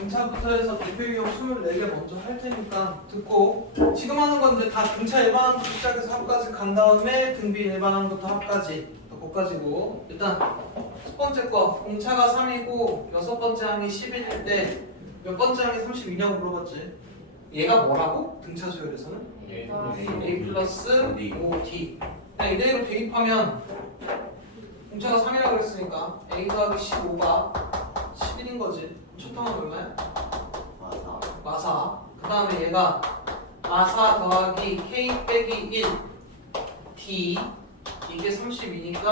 등차부터 해서 대표 유형 24개 먼저 할 테니까 듣고 지금 하는 건 이제 다 등차 일반항부터 시작해서 합까지 간 다음에 등비 일반항부터 합까지 거기까지고 일단 첫 번째 거 공차가 3이고 여섯 번째 항이 11일 때 몇 번째 항이 32냐고 물어봤지. 얘가 뭐라고? 등차 수열에서는? A 플러스 5D 그냥 이대로 대입하면 공차가 3이라고 그랬으니까 A 더하기 15가 11인 거지. 첫 항은 얼마야? 마사. 그 다음에 얘가 마사 더하기 K 빼기 1 D 이게 32니까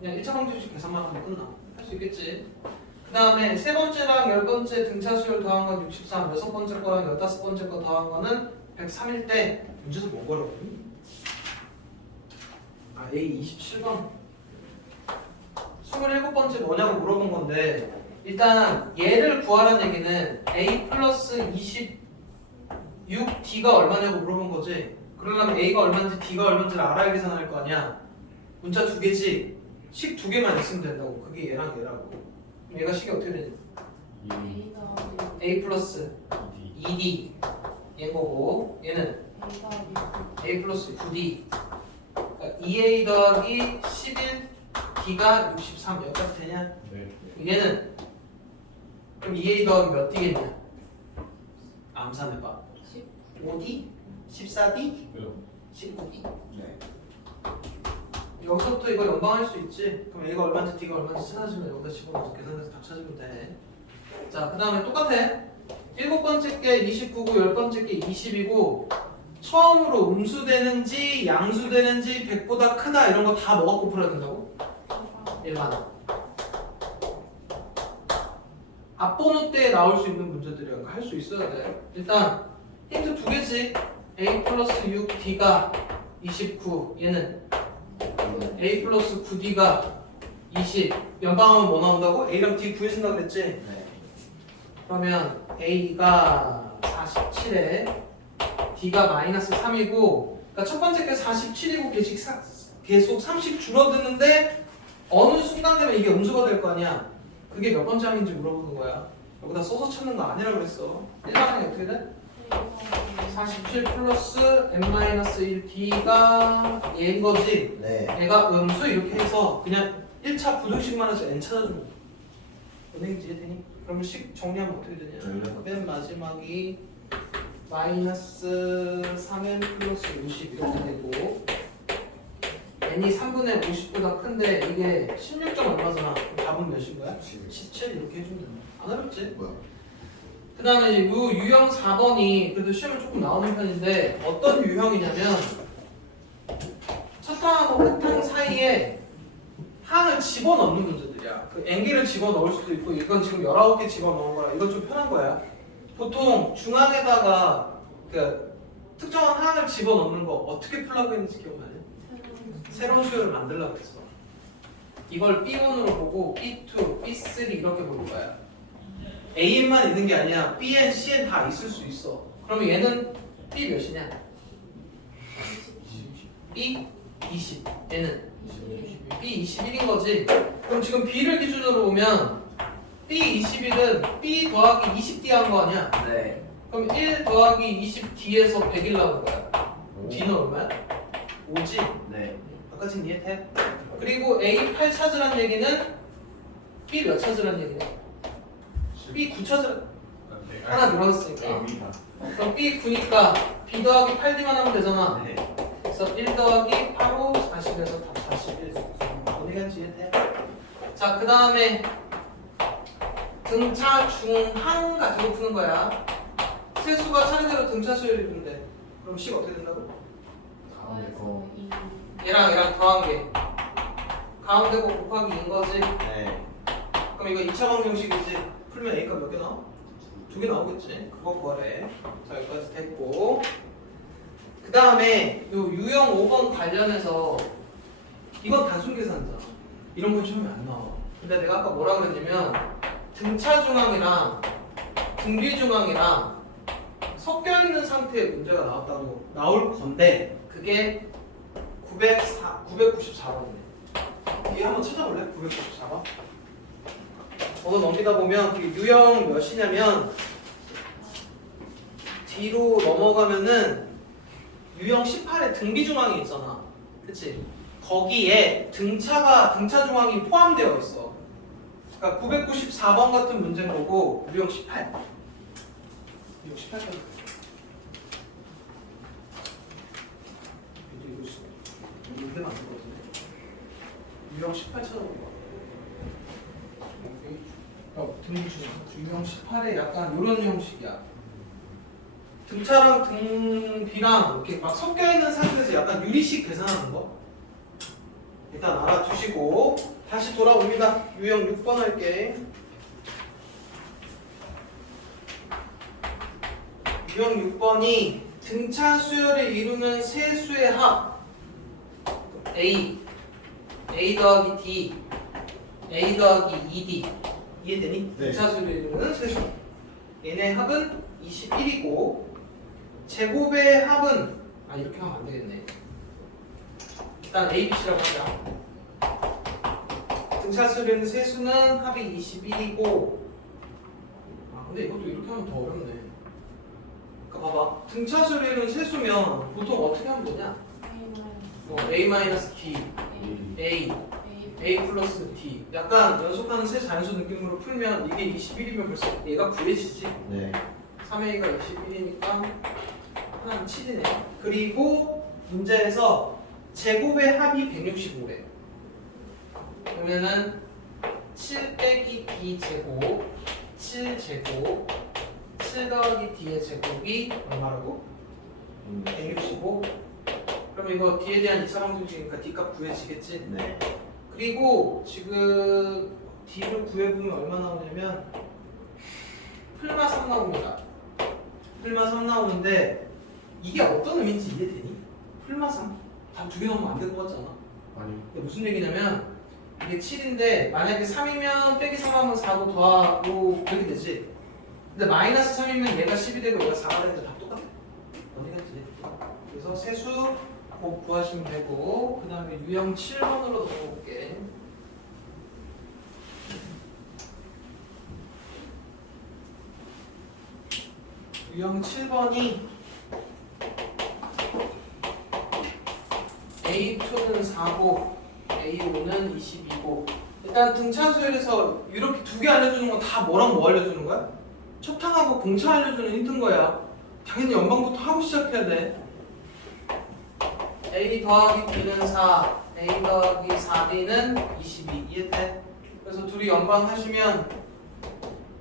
그냥 1차 방정식 계산만 하면 끝나. 할 수 있겠지. 그 다음에 세 번째랑 열 번째 등차 수열 더한 건 63, 여섯 번째 거랑 15번째 거 더한 거는 103일 때 문제에서 뭐 거라고? 아 A 27번 27번째 뭐냐고 물어본 건데 일단 얘를 구하라는 얘기는 A 플러스 26D가 얼마냐고 물어본 거지. 그러려면 A가 얼마인지 D가 얼마인지를 알아야 계산할 거 아니야. 문자 두 개지 식 두 개만 있으면 된다고. 그게 얘랑 얘라고. 그럼 얘가 식이 어떻게 되냐? A 플러스 2D 얘인 거고 얘는 A 플러스 9D 그러니까 2A 더하기 11 D가 63 여기까지 되냐? 네. 얘는 그럼 2A 더하기 몇 D겠냐? 암산해봐. 5D? 14D? 19D? 네. 여기서부터 이거 연방할 수 있지? 그럼 A가 얼마인지 D가 얼마인지 찾아주면 여기다 집어넣어서 계산해서 답 찾으면 돼. 자, 그 다음에 똑같아. 일곱 번째 게 29고 열 번째 게 20이고 처음으로 음수되는지 양수되는지 100보다 크다 이런 거 다 뭐 갖고 풀어야 된다고? 일반항. 앞번호 때 나올 수 있는 문제들이랑 할 수 있어야 돼. 일단 힌트 두 개지. A 플러스 6D가 29 얘는 A 플러스 9D가 20 연방하면 뭐 나온다고? A랑 D 구해준다고 그랬지? 네. 그러면 A가 47에 D가 마이너스 3이고 그러니까 첫 번째 게 47이고 계속 30 줄어드는데 어느 순간 되면 이게 음수가 될 거 아니야. 그게 몇 번째 항인지 물어보는 거야. 여기다 써서 찾는 거 아니라 그랬어. 일반항이 어떻게 돼? 47 플러스 n-1 D가 얘인 거지. 네. 얘가 음수 이렇게 해서 그냥 1차 부등식만 해서 n 찾아주면 돼. 은행인지 이해되니? 그러면 식 정리하면 어떻게 되냐? 맨 마지막이 마이너스 3n 플러스 50 이렇게 되고 n이 3분의 50보다 큰데 이게 16점 얼마잖아. 그럼 답은 몇인 거야? 17 이렇게 해주면 된다. 안 어렵지? 뭐야? 그 다음에 이 유형 4번이 그래도 시험에 조금 나오는 편인데 어떤 유형이냐면 첫 항하고 끝항 사이에 항을 집어넣는 문제들이야. 그 n개를 집어넣을 수도 있고 이건 지금 19개 집어넣은 거라 이건 좀 편한 거야. 보통 중앙에다가 그 특정한 항을 집어넣는 거 어떻게 풀라고 했는지 기억나요? 새로운 수열을 만들려고 했어. 이걸 B1으로 보고 B2, B3 이렇게 볼 거야. A만 있는 게 아니야. Bn, Cn 다 있을 수 있어. 그러면 얘는 B 몇이냐? B 20. 얘는 B 21인 거지. 그럼 지금 B를 기준으로 보면 B 21은 B 더하기 20D 한 거 아니야? 네. 그럼 1 더하기 20D에서 100일 나온 거야. D는 얼마야? 5지? 네. 아까진 이해돼? 그리고 A8 찾으란 얘기는 B 몇 찾으란 얘기냐? B 9 찾으라. 하나 늘어났으니까. 그럼 B 9니까 B 더하기 8D만 하면 되잖아. 네. 그래서 1 더하기 8호 40에서 답 41. 어디간지 이해돼? 자, 그 다음에 등차 중항 같은 거 푸는 거야. 세수가 차례대로 등차 수열이던데 그럼 식 어떻게 된다고? 가운데 거. 얘랑 더한 게 가운데 거 곱하기 2인 거지? 네. 그럼 이거 2차 방정식이지? 풀면 A가 몇 개 나와? 2개 나오겠지? 그거 구하래. 자, 여기까지 됐고 그 다음에 요 유형 5번 관련해서 이건 단순 계산이잖아. 이런 건 시험에 안 나와. 근데 내가 아까 뭐라 그랬냐면 등차 중앙이랑 등비 중앙이랑 섞여 있는 상태의 문제가 나올 건데 그게 994번이네. 이게 한번 찾아볼래? 994번. 번호 넘기다 보면 그 유형 몇이냐면 뒤로 넘어가면은 유형 18에 등비 중앙이 있잖아. 그치? 거기에 등차 중앙이 포함되어 있어. 그러니까 994번 같은 문제인 거고 유형 18. 유형 18까지. 이게 맞는 거 같은데. 유형 18 찾아볼까? 등비 중앙. 유형 18에 약간 이런 형식이야. 등차랑 등비랑 이렇게 막 섞여 있는 상태에서 약간 유리식 계산하는 거. 일단 알아두시고 다시 돌아옵니다. 유형 6번 할게. 유형 6번이 등차 수열을 이루는 세 수의 합 A 더하기 D A 더하기 2D 이해되니? 네. 등차 수열을 이루는 세 수. 얘네 합은 21이고 제곱의 합은 이렇게 하면 안 되겠네. 일단 A, B, C라고 하자. 등차수는 세수는 합이 21이고 근데 이것도 이렇게 하면 더 어렵네. 그러니까 봐봐. 등차수는 세수면 보통 어떻게 하면 되냐? A-D A 플러스 D 약간 연속하는 세 자연수 느낌으로 풀면 이게 21이면 벌써 얘가 구해지지. 네. 3A가 21이니까 하나는 7이네. 그리고 문제에서 제곱의 합이 165래. 그러면은 7 빼기 B 제곱 7제곱 7 더하기 D의 제곱이 얼마라고? 165. 그럼 이거 D에 대한 2차 방정식이니까 D값 구해지겠지? 네. 그리고 지금 D를 구해보면 얼마 나오냐면 플마 3 나옵니다. 플마 3 나오는데 이게 어떤 의미인지 이해되니? 플마 3? 답 두 개 넣으면 안 될 것 같잖아. 아니. 이게 무슨 얘기냐면 이게 7인데 만약에 3이면 빼기 3하면 4도 더하고 그렇게 되지. 근데 마이너스 3이면 얘가 10이 되고 얘가 4가 되는데 다 똑같아. 어디겠지? 그래서 세수 곱 구하시면 되고 그 다음에 유형 7번으로 넘어볼게. 유형 7번이 A2는 4고 A5는 22고 일단 등차수열에서 이렇게 두 개 알려주는 건 다 뭐랑 뭐 알려주는 거야? 척탕하고 공차 알려주는 힌트인 거야. 당연히 연방부터 하고 시작해야 돼. A 더하기 B는 4 A 더하기 4B는 22 이해돼? 그래서 둘이 연방하시면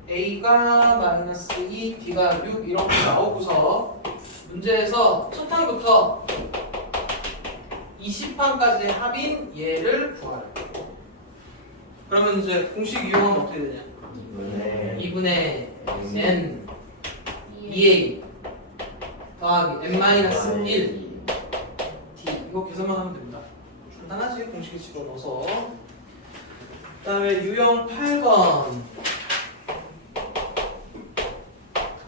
A가 마이너스 2 D가 6 이렇게 나오고서 문제에서 첫 항부터 20항까지 합인 얘를 구하라. 그러면 이제 공식 이용은 어떻게 되냐? 네. 2분의 n 2a 더하기 n-1 D 이거 계산만 하면 됩니다. 간단하지? 공식에 집어넣어서. 그 다음에 유형 8번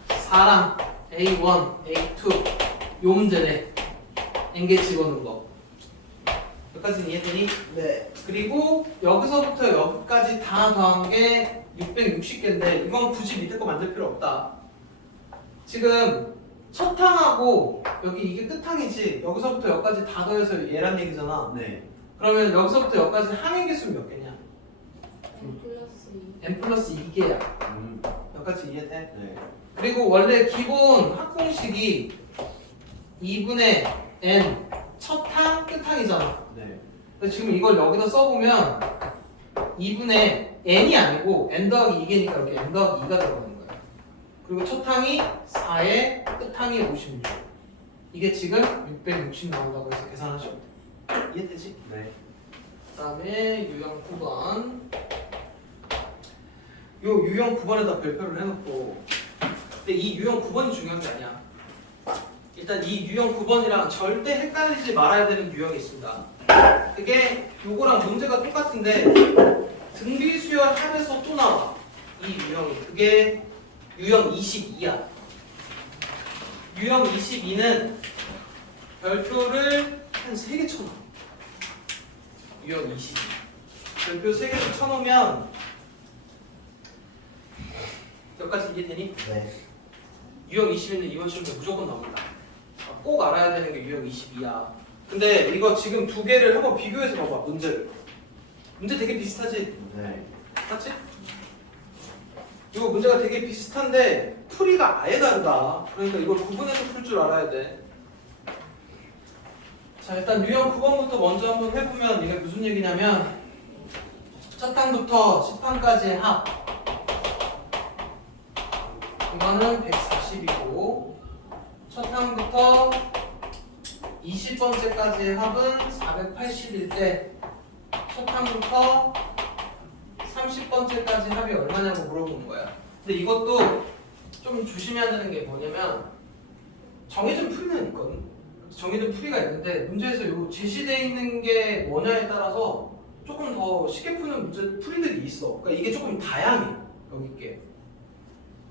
4랑 A1, A2 요 문제네. n개 집어넣은 거 여기까지 이해되니? 네. 그리고 여기서부터 여기까지 다 더한 게 660개인데 이건 굳이 밑에 거 만들 필요 없다. 지금 첫 항하고 여기 이게 끝항이지 여기서부터 여기까지 다 더해서 얘란 얘기잖아. 네. 그러면 여기서부터 여기까지 항의 개수는 몇 개냐? n 플러스 2개야. 여기까지 이해돼? 네. 그리고 원래 기본 합공식이 2분의 n 첫항 끝항이잖아. 네. 근데 지금 이걸 여기다 써보면 2분의 n이 아니고 n 더하기 2개니까 여기 n 더하기 2가 들어가는 거야. 그리고 첫 항이 4에 끝 항이 56. 이게 지금 660 나온다고 해서 계산하시면 돼. 이해되지? 네. 그 다음에 유형 9번. 요 유형 9번에다 별표를 해놓고 근데 이 유형 9번이 중요한 게 아니야. 일단 이 유형 9번이랑 절대 헷갈리지 말아야 되는 유형이 있습니다. 그게 요거랑 문제가 똑같은데 등비수열 합에서 또 나와. 이 유형이. 그게 유형 22야. 유형 22는 별표를 한 3개 쳐놔. 유형 22. 별표 3개를 쳐놓으면 여기까지 이해되니? 네. 유형 20은 이번 시험에 무조건 나옵니다. 꼭 알아야 되는 게 유형 22야. 근데 이거 지금 두 개를 한번 비교해서 봐봐, 문제를. 문제 되게 비슷하지? 네. 맞지? 이거 문제가 되게 비슷한데 풀이가 아예 다르다. 그러니까 이걸 구분해서 풀 줄 알아야 돼. 자, 일단 유형 9번부터 먼저 한번 해보면 이게 무슨 얘기냐면 첫 항부터 10항까지의 합 이거는 140이고 첫 항부터 20번째까지의 합은 480일 때 첫 항부터 30번째까지 합이 얼마냐고 물어보는 거야. 근데 이것도 좀 조심해야 되는 게 뭐냐면 정해진 풀이는 있거든. 정해진 풀이가 있는데 문제에서 요 제시되어 있는 게 뭐냐에 따라서 조금 더 쉽게 푸는 문제 풀이들이 있어. 그러니까 이게 조금 다양해. 여기 있게.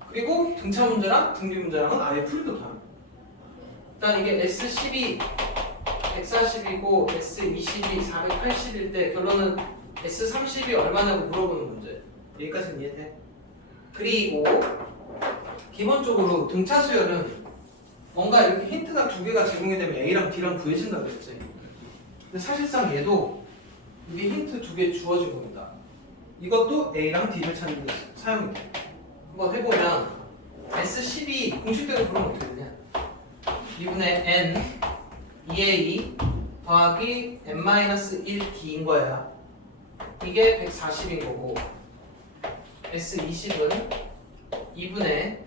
그리고 등차 문제랑 등비 문제랑은 아예 풀이도 다르고. 일단 이게 S12 140이고 S22 480일 때 결론은 S30이 얼마냐고 물어보는 문제. 여기까지는 이해돼? 그리고 기본적으로 등차 수열은 뭔가 이렇게 힌트가 두 개가 제공이 되면 A랑 B랑 구해진다 그랬지. 근데 사실상 얘도 이게 힌트 두 개 주어진 겁니다. 이것도 A랑 D를 찾는 데 사용이 돼. 한번 해보면 S12 공식대로 그러면 어떻게 되냐? 2분의 N 2A 더하기 N-1D인 거야. 이게 140인 거고 S20은 2분의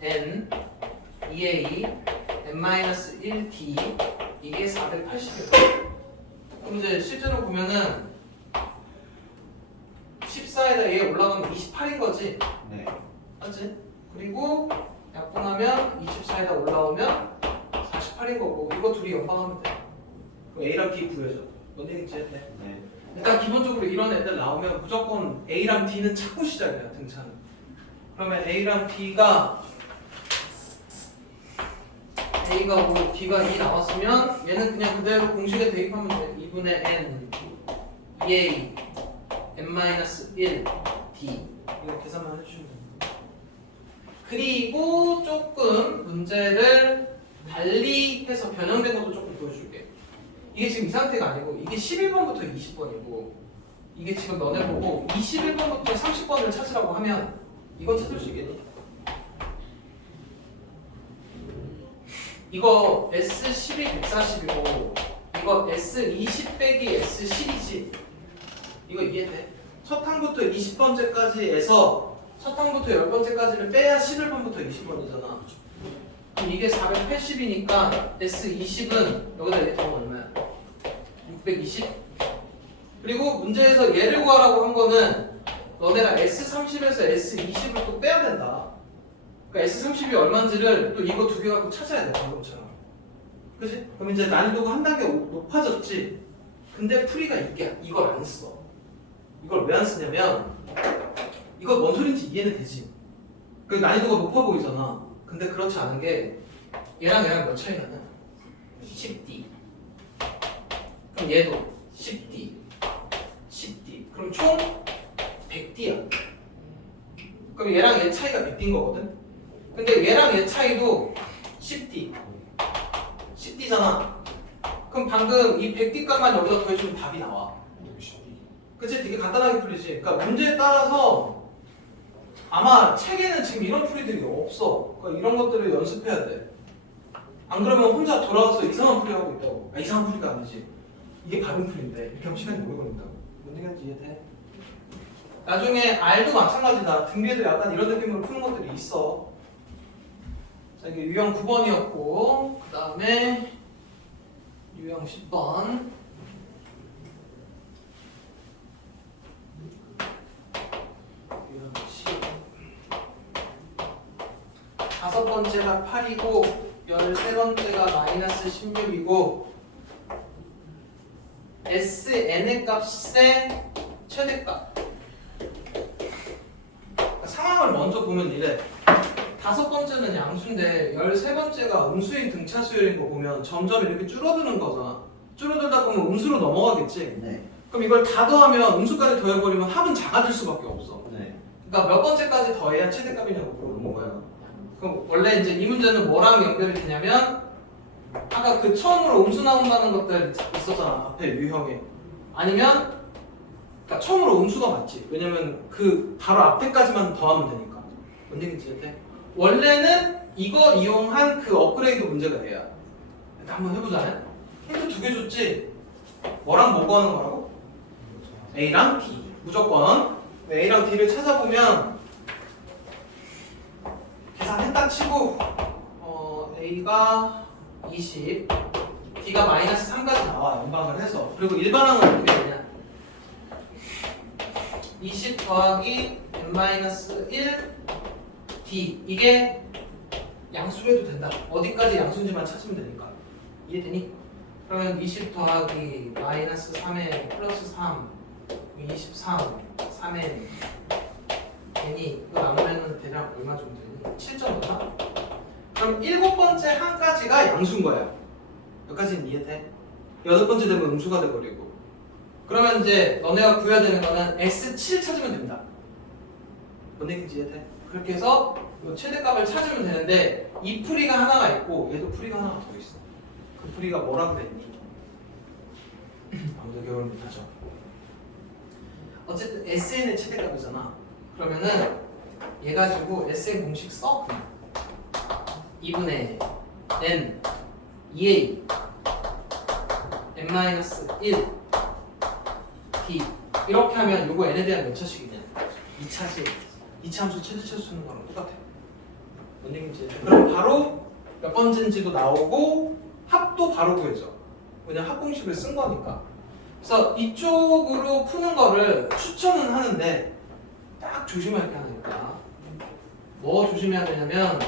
N 2A N-1D 이게 480이에요. 그럼 이제 실제로 보면은 14에다 얘 올라가면 28인 거지? 네. 맞지? 그리고 약분하면 24에다 올라오면 48인 거고 이거 둘이 연방하면 돼. 그럼 A랑 D 구해줘. 뭔 얘기인지 했네. 네. 일단 기본적으로 이런 애들 나오면 무조건 A랑 D는 찾고 시작이야, 등차는. 그러면 A랑 D가 A가 5, D가 2 나왔으면 얘는 그냥 그대로 공식에 대입하면 돼. 2분의 N 2A N-1 D 이거 계산만 해주시면 됩니다. 그리고 조금 문제를 달리 해서 변형된 것도 조금 보여줄게. 이게 지금 이 상태가 아니고 이게 11번부터 20번이고 이게 지금 너네 보고 21번부터 30번을 찾으라고 하면 이건 찾을 수 있겠니? 이거 S12 140이고 이거 S20 빼기 S12지. 이거 이해돼? 첫 항부터 20번째까지에서 첫 항부터 10번째까지를 빼야 11번부터 20번이잖아. 그럼 이게 480이니까 S20은 여기다 얘 더하면 얼마야? 620? 그리고 문제에서 얘를 구하라고 한 거는 너네가 S30에서 S20을 또 빼야 된다. 그러니까 S30이 얼마인지를 또 이거 두 개 갖고 찾아야 돼, 방금처럼. 그지? 그럼 이제 난이도가 한 단계 높아졌지? 근데 풀이가 이걸 안 써. 이걸 왜 안 쓰냐면 이거 뭔 소린지 이해는 되지? 그 난이도가 높아 보이잖아. 근데 그렇지 않은 게 얘랑 몇 차이 나냐? 10D. 그럼 얘도 10D. 10D. 그럼 총 100D야. 그럼 얘랑 얘 차이가 100D인 거거든? 근데 얘랑 얘 차이도 10D. 10D잖아. 그럼 방금 이 100D 값만 여기다 더해주면 답이 나와. 그치? 되게 간단하게 풀리지? 그러니까 문제에 따라서 아마 책에는 지금 이런 풀이들이 없어. 그러니까 이런 것들을 연습해야 돼. 안 그러면 혼자 돌아와서 이상한 풀이 하고 있다고. 아, 이상한 풀이가 아니지. 이게 바른 풀인데 이렇게 하면 시간이 오래 걸린다고. 뭔 얘기인지 이해돼? 나중에 R도 마찬가지다. 등비에도 약간 이런 느낌으로 푸는 것들이 있어. 자, 이게 유형 9번이었고 그 다음에 유형 10번. 다섯 번째가 8이고 13번째가 마이너스 16이고 SN의 값의 최대값. 그러니까 상황을 먼저 보면 이래. 다섯 번째는 양수인데 13번째가 음수인 등차 수열인 거 보면 점점 이렇게 줄어드는 거잖아. 줄어들다 보면 음수로 넘어가겠지. 네. 그럼 이걸 다 더하면 음수까지 더해버리면 합은 작아질 수밖에 없어. 네. 그러니까 몇 번째까지 더해야 최대값이냐고 물어보는 거예요. 그럼 원래 이제 이 문제는 뭐랑 연결이 되냐면 아까 그 처음으로 음수 나온다는 것들 있었잖아. 앞에 유형에. 아니면 그러니까 처음으로 음수가 맞지. 왜냐면 그 바로 앞에까지만 더하면 되니까. 뭔 얘기인지 이해돼? 원래는 이거 이용한 그 업그레이드 문제가 돼야. 일단 한번 해보자. 힌트 2개 줬지? 뭐랑 뭐 구하는 거라고? A랑 D. 무조건 A랑 D를 찾아보면 계산했다 치고 A가 20, D가 마이너스 3까지 나와. 연방을 해서. 그리고 일반항은 어떻게 되냐? 20 더하기 n-1 D. 이게 양수로 해도 된다. 어디까지 양수인지만 찾으면 되니까. 이해되니? 그러면 20 더하기 마이너스 3에 플러스 3 23 3에 n이 이거 나누면 대략 얼마 정도 되니? 7.5다? 그럼 7번째 항까지가 양수인 거야. 여기까지는 이해돼? 8번째 되면 음수가 돼버리고. 그러면 이제 너네가 구해야 되는 거는 S7 찾으면 됩니다. 뭔 얘기인지 이해돼? 그렇게 해서 이 최대값을 찾으면 되는데 이 풀이가 하나가 있고 얘도 풀이가 하나가 더 있어. 그 풀이가 뭐라고 됐니? 아무도 겨울 못하죠. 어쨌든 SN의 최대값이잖아. 그러면은 얘 가지고 SN 공식 써. 2분의 N 2A N-1 D 이렇게 하면 요거 N에 대한 몇 차식이냐? 2차식. 2차 함수 최대차수 쓰는 거랑 똑같아. 뭔 얘기인지. 그럼 바로 몇 번째인지도 나오고 합도 바로 구해져. 왜냐면 합 공식을 쓴 거니까. 그래서 이쪽으로 푸는 거를 추천은 하는데 딱 조심할 게 하나 있다. 뭐 조심해야 되냐면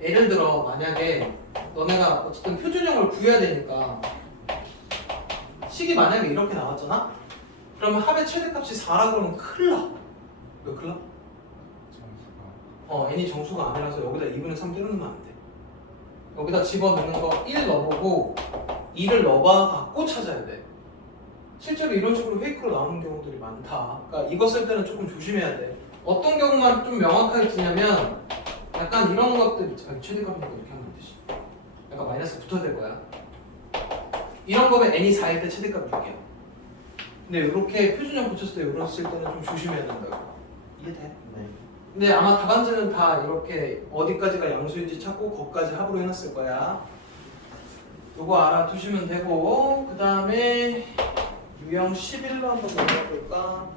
예를 들어 만약에 너네가 어쨌든 표준형을 구해야 되니까 식이 만약에 이렇게 나왔잖아? 그러면 합의 최대값이 4라 그러면 큰일 나. 왜 큰일 나? n이 정수가 아니라서 여기다 2분의 3 때려넣으면 안 돼. 여기다 집어넣는 거 1 넣어보고 2를 넣어봐 갖고 찾아야 돼. 실제로 이런 식으로 페이크로 나오는 경우들이 많다. 그러니까 이거 쓸 때는 조금 조심해야 돼. 어떤 경우만 좀 명확하게 쓰냐면 약간 이런 것들 최대값이니까 이렇게 하면 되지. 약간 마이너스 붙어야 될 거야. 이런 거면 n이 4일 때 최대값 6이야. 근데 이렇게 표준형 붙였을 때 이런 쓸 때는 좀 조심해야 된다고. 이해돼? 네. 근데 아마 답안지는 다 이렇게 어디까지가 양수인지 찾고 거기까지 합으로 해놨을 거야. 요거 알아두시면 되고 그 다음에 유형 11로 한번 넘어볼까?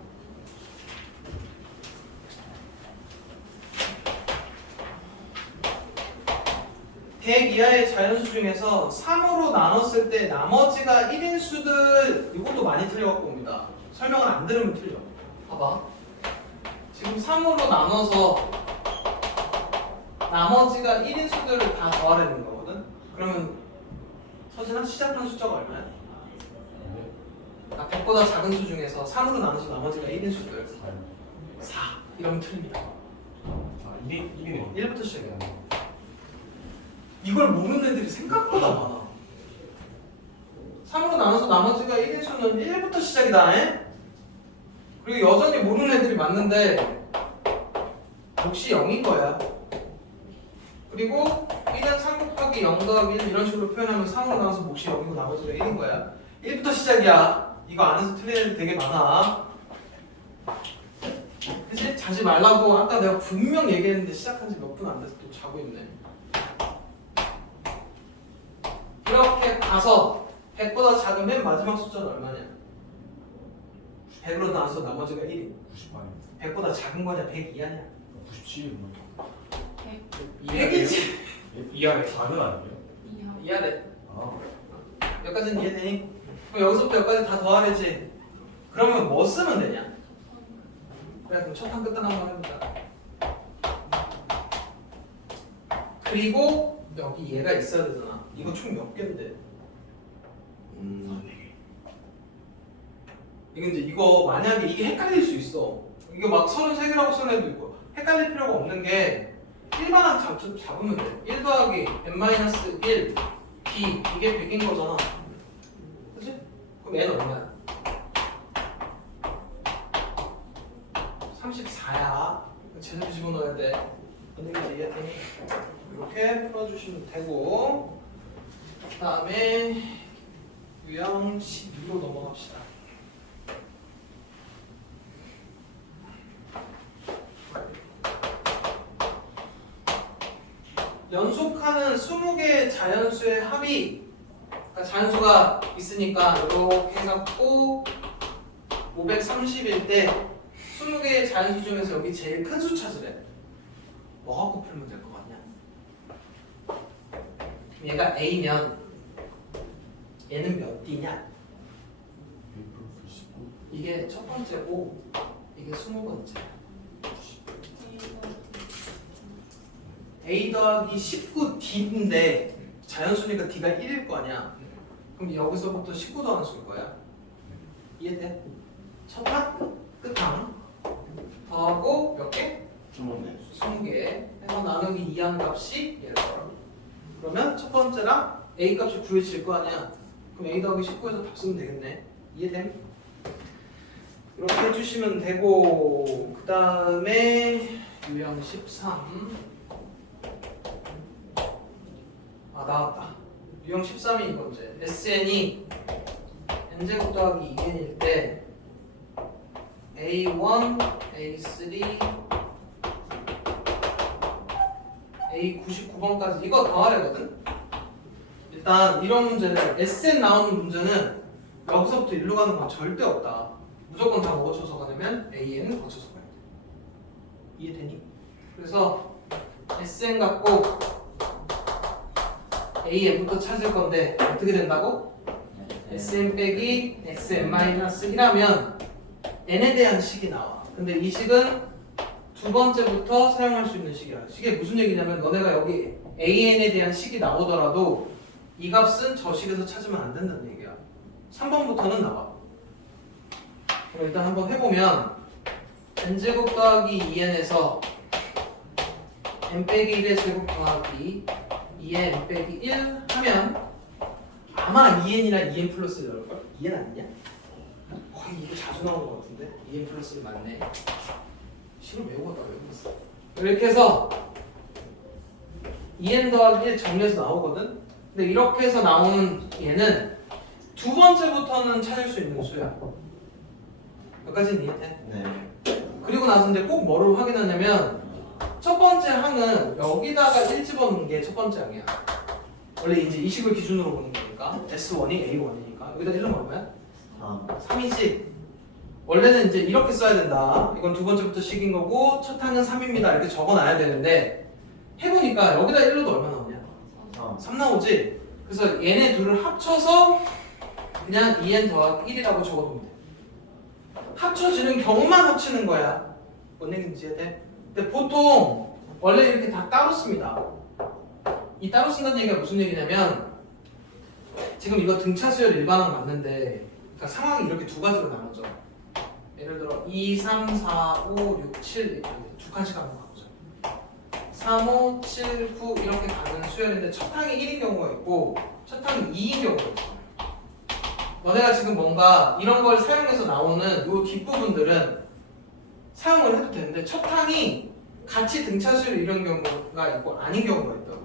백 이하의 자연수 중에서 3으로 나눴을 때 나머지가 1인 수들 이것도 많이 틀려갖고 옵니다. 설명을 안 들으면 틀려. 봐봐. 지금 3으로 나눠서 나머지가 1인 수들을 다 더하라는 거거든? 그러면 서진아 시작한 숫자가 얼마야? 100보다 작은 수 중에서 3으로 나눠서 나머지가 1인 수들 4 이러면 틀립니다. 1이네. 1부터 시작이야. 이걸 모르는 애들이 생각보다 많아. 3으로 나눠서 나머지가 1인 수는 1부터 시작이다. 에? 그리고 여전히 모르는 애들이 많은데 몫이 0인 거야. 그리고 1은 3 곱하기 0 더하기 1 이런 식으로 표현하면 3으로 나눠서 몫이 0이고 나머지가 1인 거야. 1부터 시작이야. 이거 안에서 틀린 애들 되게 많아. 그치? 자지 말라고 아까 내가 분명 얘기했는데 시작한 지 몇 분 안 돼서 또 자고 있네. 이렇게 가서 100보다 작은 맨 마지막 숫자는 얼마냐? 100으로 나눠서 나머지가 1이 90 100보다 작은 거냐 100 이하냐? 97. 100이지. 이하의 4는 아니에요? 이하래. 아. 여기까지는 이해되니? 그럼 여기서부터 여기까지 다 더하래지. 그러면 뭐 쓰면 되냐? 그래 그럼 첫 한 끝단 한번 해보자. 그리고 여기 얘가 있어야 되잖아. 이거 총 몇 개인데? 이거 이제 이거 만약에 이게 헷갈릴 수 있어. 이거 막 33개라고 쓰는 애도 있고 헷갈릴 필요가 없는 게 일반항 잡으면 돼. 1 더하기 n-1 b 이게 100인 거잖아. 그치? 그럼 얘는 얼마야? 3 34야. 제대로 집어넣어야 돼. 뭔 얘기인지 이해되니? 이렇게 풀어주시면 되고, 그 다음에 유형 12로 넘어갑시다. 연속하는 20개의 자연수의 합이, 그러니까 자연수가 있으니까 이렇게 해갖고 530일 때 20개의 자연수 중에서 여기 제일 큰 수 찾으래. 뭐 갖고 풀면 될 것 같냐? 얘가 A면 얘는 몇 D냐? 이게 첫 번째고 이게 20번째야. A 더하기 19D인데 자연수니까 D가 1일 거 아니야. 그럼 여기서부터 19 더하는 수일 거야. 이해돼? 첫 항, 끝 항 더하고 몇 개? 20개 해서 나누기 2한 값이 얘라. 그러면 첫 번째랑 A 값이 구해질 거 아니야. 그럼 A 더하기 19에서 답 쓰면 되겠네. 이해돼? 이렇게 해주시면 되고, 그 다음에 유형 13. 아, 나왔다. 유형 13이 이건데 SN이 n제곱 더하기 2n일 때 A1, A3, A99번까지 이거 더하래거든? 일단 이런 문제는 SN 나오는 문제는 여기서부터 일로 가는 건 절대 없다. 무조건 다 거쳐서 가려면 AN 거쳐서 가야 돼. 이해되니? 그래서 SN 갖고 AN부터 찾을 건데 어떻게 된다고? SN 빼기 SN-1이라면 N에 대한 식이 나와. 근데 이 식은 두 번째부터 사용할 수 있는 식이야. 이게 무슨 얘기냐면 너네가 여기 AN에 대한 식이 나오더라도 이 값은 저 식에서 찾으면 안 된다는 얘기야. 3번부터는 나와. 그럼 일단 한번 해보면 n제곱 더하기 2n에서 n 빼기 1의 제곱 더하기 2n 빼기 1 하면 아마 2n이랑 2n 플러스 1 나올걸? 2n 아니냐? 거의 이거 자주 나오는 것 같은데? 2n 플러스 1 맞네. 식을 외우고 외웠어. 이렇게 해서 2n 더하기 1 정리해서 나오거든? 근데 이렇게 해서 나오는 얘는 두 번째부터는 찾을 수 있는 수야. 여기까지는 이해돼? 네. 그리고 나서 이제 꼭 뭐를 확인하냐면 첫 번째 항은 여기다가 1 집어넣는 게 첫 번째 항이야. 원래 이제 이 식을 기준으로 보는 거니까 S1이 A1이니까 여기다 1은 얼마야? 3이지. 원래는 이제 이렇게 써야 된다. 이건 두 번째부터 식인 거고 첫 항은 3입니다. 이렇게 적어놔야 되는데 해보니까 여기다 1로도 얼마 나오냐? 3 나오지? 그래서 얘네 둘을 합쳐서 그냥 2n 더하기 1이라고 적어두면 돼. 합쳐지는 경우만 합치는 거야. 뭔 얘기인지 이해돼? 근데 보통 원래 이렇게 다 따로 씁니다. 이 따로 쓴다는 얘기가 무슨 얘기냐면 지금 이거 등차 수열 일반항 맞는데 그러니까 상황이 이렇게 두 가지로 나눠져. 예를 들어 2, 3, 4, 5, 6, 7 이렇게 두 칸씩 한번 가보자. 3, 5, 7, 9 이렇게 가는 수열인데 첫 항이 1인 경우가 있고 첫 항이 2인 경우가 있어. 너네가 지금 뭔가 이런 걸 사용해서 나오는 요 뒷부분들은 사용을 해도 되는데 첫 항이 같이 등차수열 이런 경우가 있고 아닌 경우가 있다고.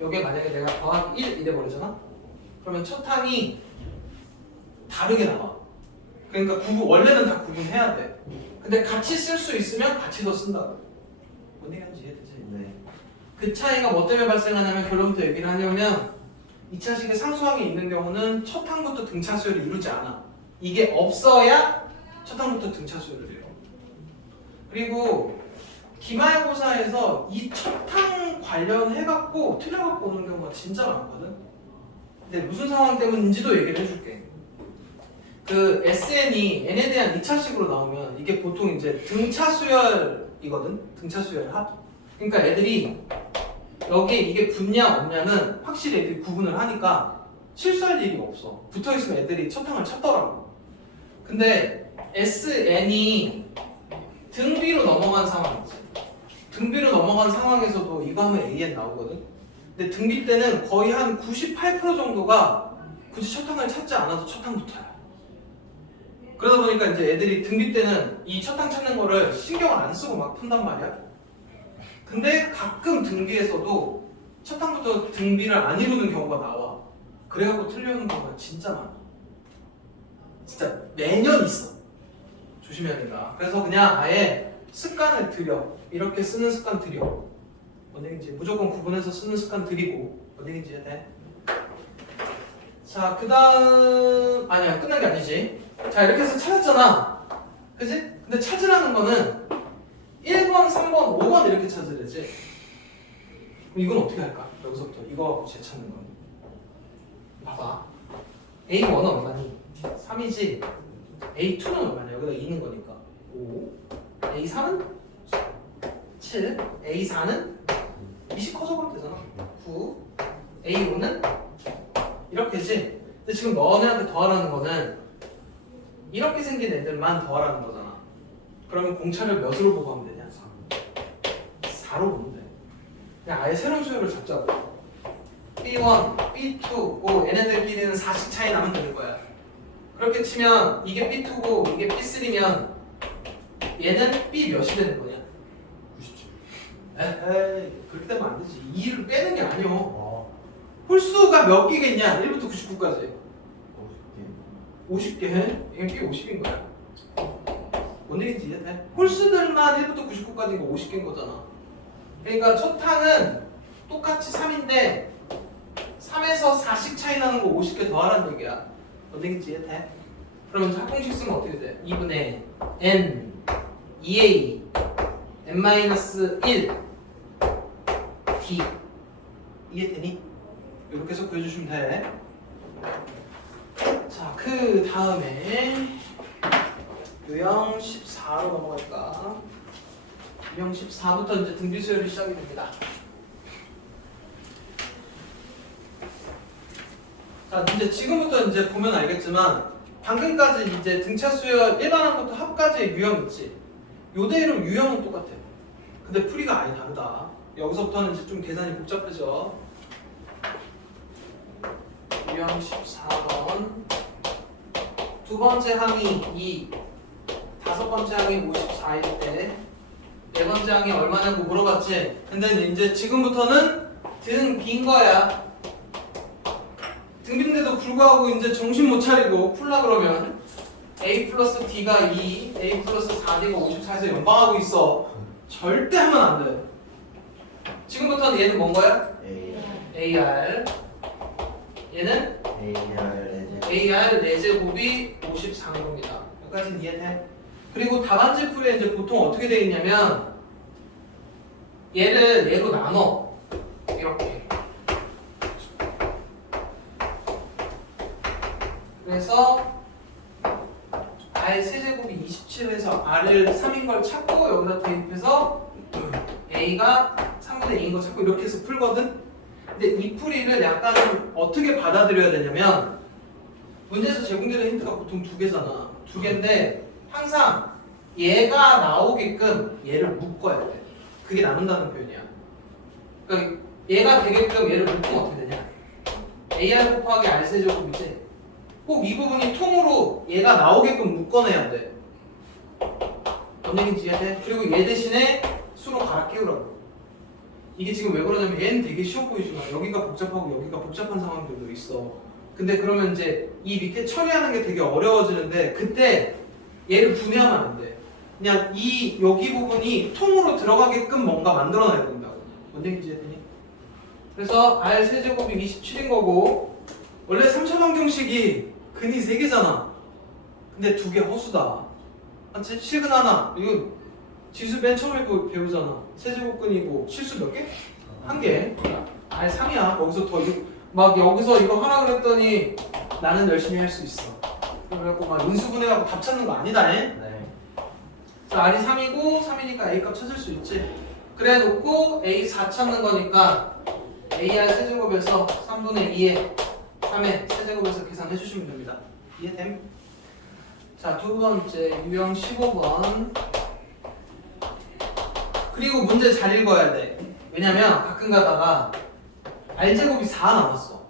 여기에 만약에 내가 더하기 1 이래버리잖아? 그러면 첫 항이 다르게 나와. 그러니까 원래는 다 구분해야 돼. 근데 같이 쓸 수 있으면 같이 더 쓴다고. 뭔 얘기인지 이해되지? 네. 그 차이가 뭐 때문에 발생하냐면 결론부터 얘기를 하려면 2차식의 상수항이 있는 경우는 첫 항부터 등차 수열을 이루지 않아. 이게 없어야 첫 항부터 등차 수열을 이뤄. 그리고 기말고사에서 이 첫 항 관련해갖고 틀려갖고 오는 경우가 진짜 많거든. 근데 무슨 상황 때문인지도 얘기를 해줄게. 그 SN이 N에 대한 2차식으로 나오면 이게 보통 이제 등차 수열이거든. 등차 수열 합. 그러니까 애들이 여기에 이게 붙냐 없냐는 확실히 애들이 구분을 하니까 실수할 일이 없어. 붙어있으면 애들이 첫 항을 찾더라고. 근데 SN이 등비로 넘어간 상황이지. 등비로 넘어간 상황에서도 이거 하면 AN 나오거든. 근데 등비 때는 거의 한 98% 정도가 굳이 첫 항을 찾지 않아도 첫 항부터야. 그러다 보니까 이제 애들이 등비 때는 이 첫항 찾는 거를 신경을 안 쓰고 막 푼단 말이야. 근데 가끔 등비에서도 첫항부터 등비를 안 이루는 경우가 나와. 그래갖고 틀려는 경우가 진짜 많아. 진짜 매년 있어. 조심해야 된다. 그래서 그냥 아예 습관을 들여. 이렇게 쓰는 습관 들여. 어디인지 무조건 구분해서 쓰는 습관 들이고 어디인지 해야 돼. 자, 그 다음 아니야 끝난 게 아니지. 자, 이렇게 해서 찾았잖아. 그지? 근데 찾으라는 거는 1번, 3번, 5번 이렇게 찾으래지. 그럼 이건 어떻게 할까? 여기서부터 이거 재찾는 건 봐봐. A1은 얼마니? 3이지. A2는 얼마냐? 여기다 2는 거니까 5. A3은 7. A4는 20 커져버리면 되잖아. 9. A5는 이렇게지. 근데 지금 너네한테 더하라는 거는 이렇게 생긴 애들만 더하라는 거잖아. 그러면 공차를 몇으로 보고 하면 되냐? 4로 보면 돼. 그냥 아예 새로운 수열을 잡자고. B1, B2, 고 얘네들끼리는 4씩 차이 나면 되는 거야. 그렇게 치면 이게 B2고 이게 B3면 얘는 B 몇이 되는 거냐? 97. 에이, 그렇게 되면 안 되지. 2를 빼는 게 아니오. 아, 홀수가 몇 개겠냐? 1부터 99까지. 50개. 50개? 이게 B 50인 거야. 뭔 얘기인지 이해돼? 홀수들만 1부터 99까지가 50개인 거잖아. 그러니까 첫 항은 똑같이 3인데 3에서 4씩 차이 나는 거 50개 더하라는 얘기야. 뭔 얘기인지 이해돼? 그러면 합공식 쓰면 어떻게 돼? 2분의 n 2a n-1 d 이해되니? 이렇게 해서 구해주시면 돼. 자, 그 다음에 유형 14로 넘어갈까? 유형 14부터 이제 등비 수열이 시작이 됩니다. 자, 이제 지금부터 이제 보면 알겠지만 방금까지 이제 등차 수열 일반한 것도 합까지의 유형 있지. 요대로 유형은 똑같아. 근데 풀이가 아예 다르다. 여기서부터는 이제 좀 계산이 복잡해져. 유형 14번 두 번째 항이 2, 다섯 번째 항이 54일 때 네 번째 항이 얼마냐고 물어봤지. 근데 이제 지금부터는 등 빈 거야. 등 빈데도 불구하고 이제 정신 못 차리고 풀라 그러면 A 플러스 D가 2, A 플러스 4D가 54에서 연방하고 있어. 절대 하면 안 돼. 지금부터는 얘는 뭔 거야? AR. 얘는 AR 4제곱이 54인 겁니다. 여기까지는 이해돼? 그리고 답안지 풀이에 이제 보통 어떻게 되어 있냐면 얘를 얘로 나눠. 이렇게. 그래서 R 세제곱이 27에서 R을 3인 걸 찾고 여기다 대입해서 A가 3분의 2인 거 찾고 이렇게 해서 풀거든? 근데 이 풀이를 약간 좀 어떻게 받아들여야 되냐면 문제에서 제공되는 힌트가 보통 두 개잖아. 두 개인데 항상 얘가 나오게끔 얘를 묶어야 돼. 그게 나눈다는 표현이야. 그러니까 얘가 되게끔 얘를 묶으면 어떻게 되냐? AR 곱하기 R 세제곱이지. 꼭 이 부분이 통으로 얘가 나오게끔 묶어내야 돼. 뭔 얘기인지 이해돼? 그리고 얘 대신에 수로 갈아 끼우라고. 이게 지금 왜 그러냐면 얘는 되게 쉬워 보이지만 여기가 복잡하고 여기가 복잡한 상황들도 있어. 근데 그러면 이제 이 밑에 처리하는 게 되게 어려워지는데 그때 얘를 분해하면 안 돼. 그냥 이 여기 부분이 통으로 들어가게끔 뭔가 만들어놔야 된다고. 뭔 얘기인지 이해되니? 그래서 R 세제곱이 27인 거고 원래 3차 방정식이 근이 3개잖아. 근데 2개 허수다. 실근 하나. 이거 지수 맨 처음에 배우잖아. 세제곱근이고 실수 몇 개? 1개. R 3이야. 거기서 더 막 여기서 이거 하라 그랬더니 나는 열심히 할 수 있어. 그래갖고 막 인수분해하고 답 찾는 거 아니다. 네. 자, R이 3이고 3이니까 A 값 찾을 수 있지. 그래 놓고 A 4 찾는 거니까 AR 세제곱에서 3분의 2에 3의 세제곱에서 계산해 주시면 됩니다. 이해됨? 자, 두 번째 유형 15번. 그리고 문제 잘 읽어야 돼. 왜냐면 가끔 가다가 R제곱이 4 나왔어.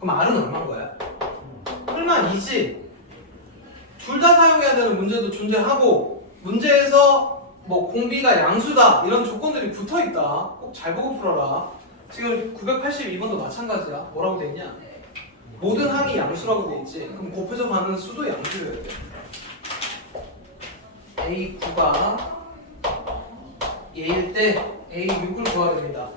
그럼 R은 얼마인 거야? 설마 2지? 둘 다 사용해야 되는 문제도 존재하고 문제에서 뭐 공비가 양수다 이런 조건들이 붙어있다. 꼭 잘 보고 풀어라. 지금 982번도 마찬가지야. 뭐라고 돼 있냐? 모든 항이 양수라고 돼 있지. 그럼 곱해서 가는 수도 양수여야 돼. A9가 얘일 때 A6을 구하야 됩니다.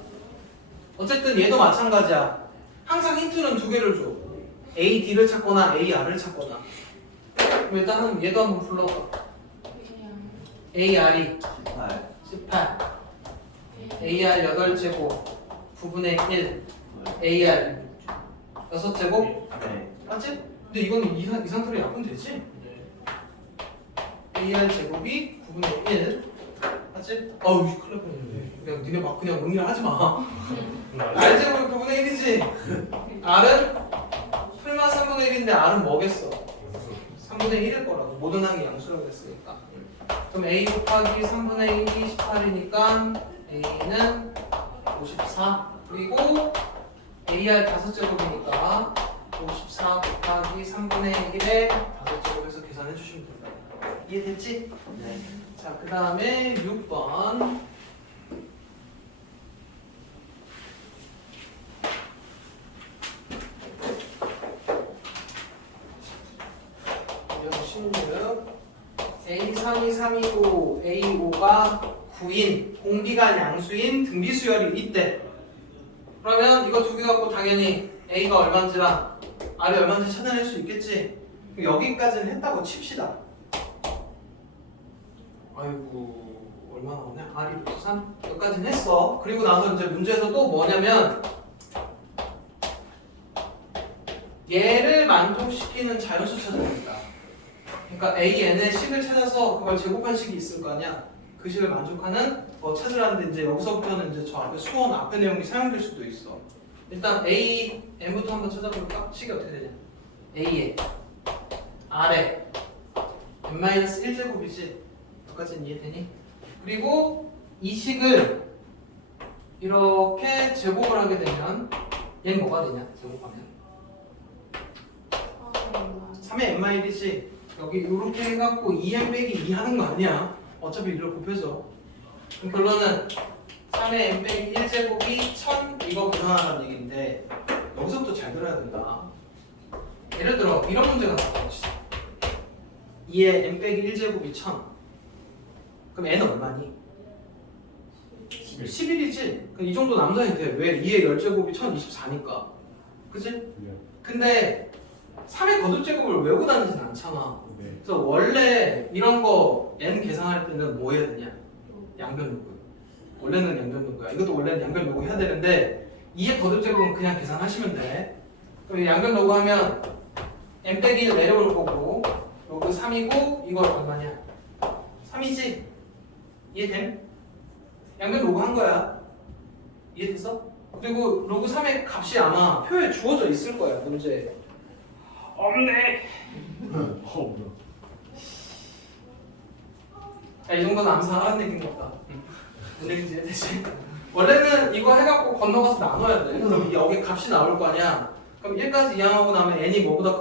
어쨌든 얘도 마찬가지야. 항상 힌트는 두 개를 줘. AD를 찾거나 AR을 찾거나. 그럼 일단은 얘도 한번 불러봐. AR이 18 AR 8제곱 9분의 1 AR 6제곱 네. 맞지? 근데 이건 이 상태로 약분 되지? AR 제곱이 9분의 1 맞지? 어우 큰일 날 뻔했네. 그냥 니네 막 그냥 응리를 하지 마. R 제곱이 9분의 1이지? R은 풀만 3분의 1인데 R은 뭐겠어? 3분의 1일 거라고. 모든 항이 양수라고 했으니까. 그럼 A 곱하기 3분의 1이 18이니까 A는 54 그리고 AR 5제곱이니까 54 곱하기 3분의 1에 5제곱에서 계산해 주시면 된다. 이해됐지? 네. 자, 그 다음에 6번 A3이 3이고 A5가 9인 공비가 양수인 등비수열이 있대. 그러면 이거 두 개 갖고 당연히 A가 얼마인지랑 R이 얼마인지 찾아낼 수 있겠지. 그럼 여기까지는 했다고 칩시다. 아이고 얼마 나오냐? R이 루트 3? 여기까지는 했어. 그리고 나서 이제 문제에서 또 뭐냐면 얘를 만족시키는 자연수 찾아야 된다. 그러니까 AN의 식을 찾아서 그걸 제곱한 식이 있을 거 아니야. 그 식을 만족하는 거 찾으라는데 이제 여기서부터는 이제 저 앞에 수원 앞에 내용이 사용될 수도 있어. 일단 AN부터 한번 찾아볼까? 식이 어떻게 되냐? A에 R에 n-1제곱이지. 여기까지는 이해되니? 그리고 이 식을 이렇게 제곱을 하게 되면 얘는 뭐가 되냐? 제곱하면 3의 n-1이지. 여기 이렇게 해갖고 2n 빼기 2 하는 거 아니야. 어차피 이걸 곱해서. 그럼 결론은 3의 n 빼기 1제곱이 1000 이거 계산하라는 얘기인데 여기서부터 잘 들어야 된다. 예를 들어 이런 문제가 나와봅시다. 2의 n 빼기 1제곱이 1000 그럼 n은 얼마니? 11이지? 그럼 이 정도 남자인 돼. 왜? 2의 10제곱이 1024니까 그치? 근데 3의 거듭제곱을 외우고 다니진 않잖아. 그래서 원래 이런 거 n 계산할 때는 뭐 해야 되냐? 양변요구. 원래는 양변요구야. 이것도 원래는 양변요구 해야 되는데 2의 거듭제곱은 그냥 계산하시면 돼. 그럼 양변요구 하면 n 빼기 1 내려올 거고 로그 3이고 이거 얼마냐? 3이지? 이해됨? 양변요구 한 거야. 이해됐어? 그리고 로그 3의 값이 아마 표에 주어져 있을 거야 문제에. 없네. 자, 이 정도는 암산하라는 얘기인 것 같다. 무슨 얘기인지 이해되지? 원래는 이거 해갖고 건너가서 나눠야 돼. 그럼 여기 값이 나올 거 아니야. 그럼 1까지 이항하고 나면 n이 뭐보다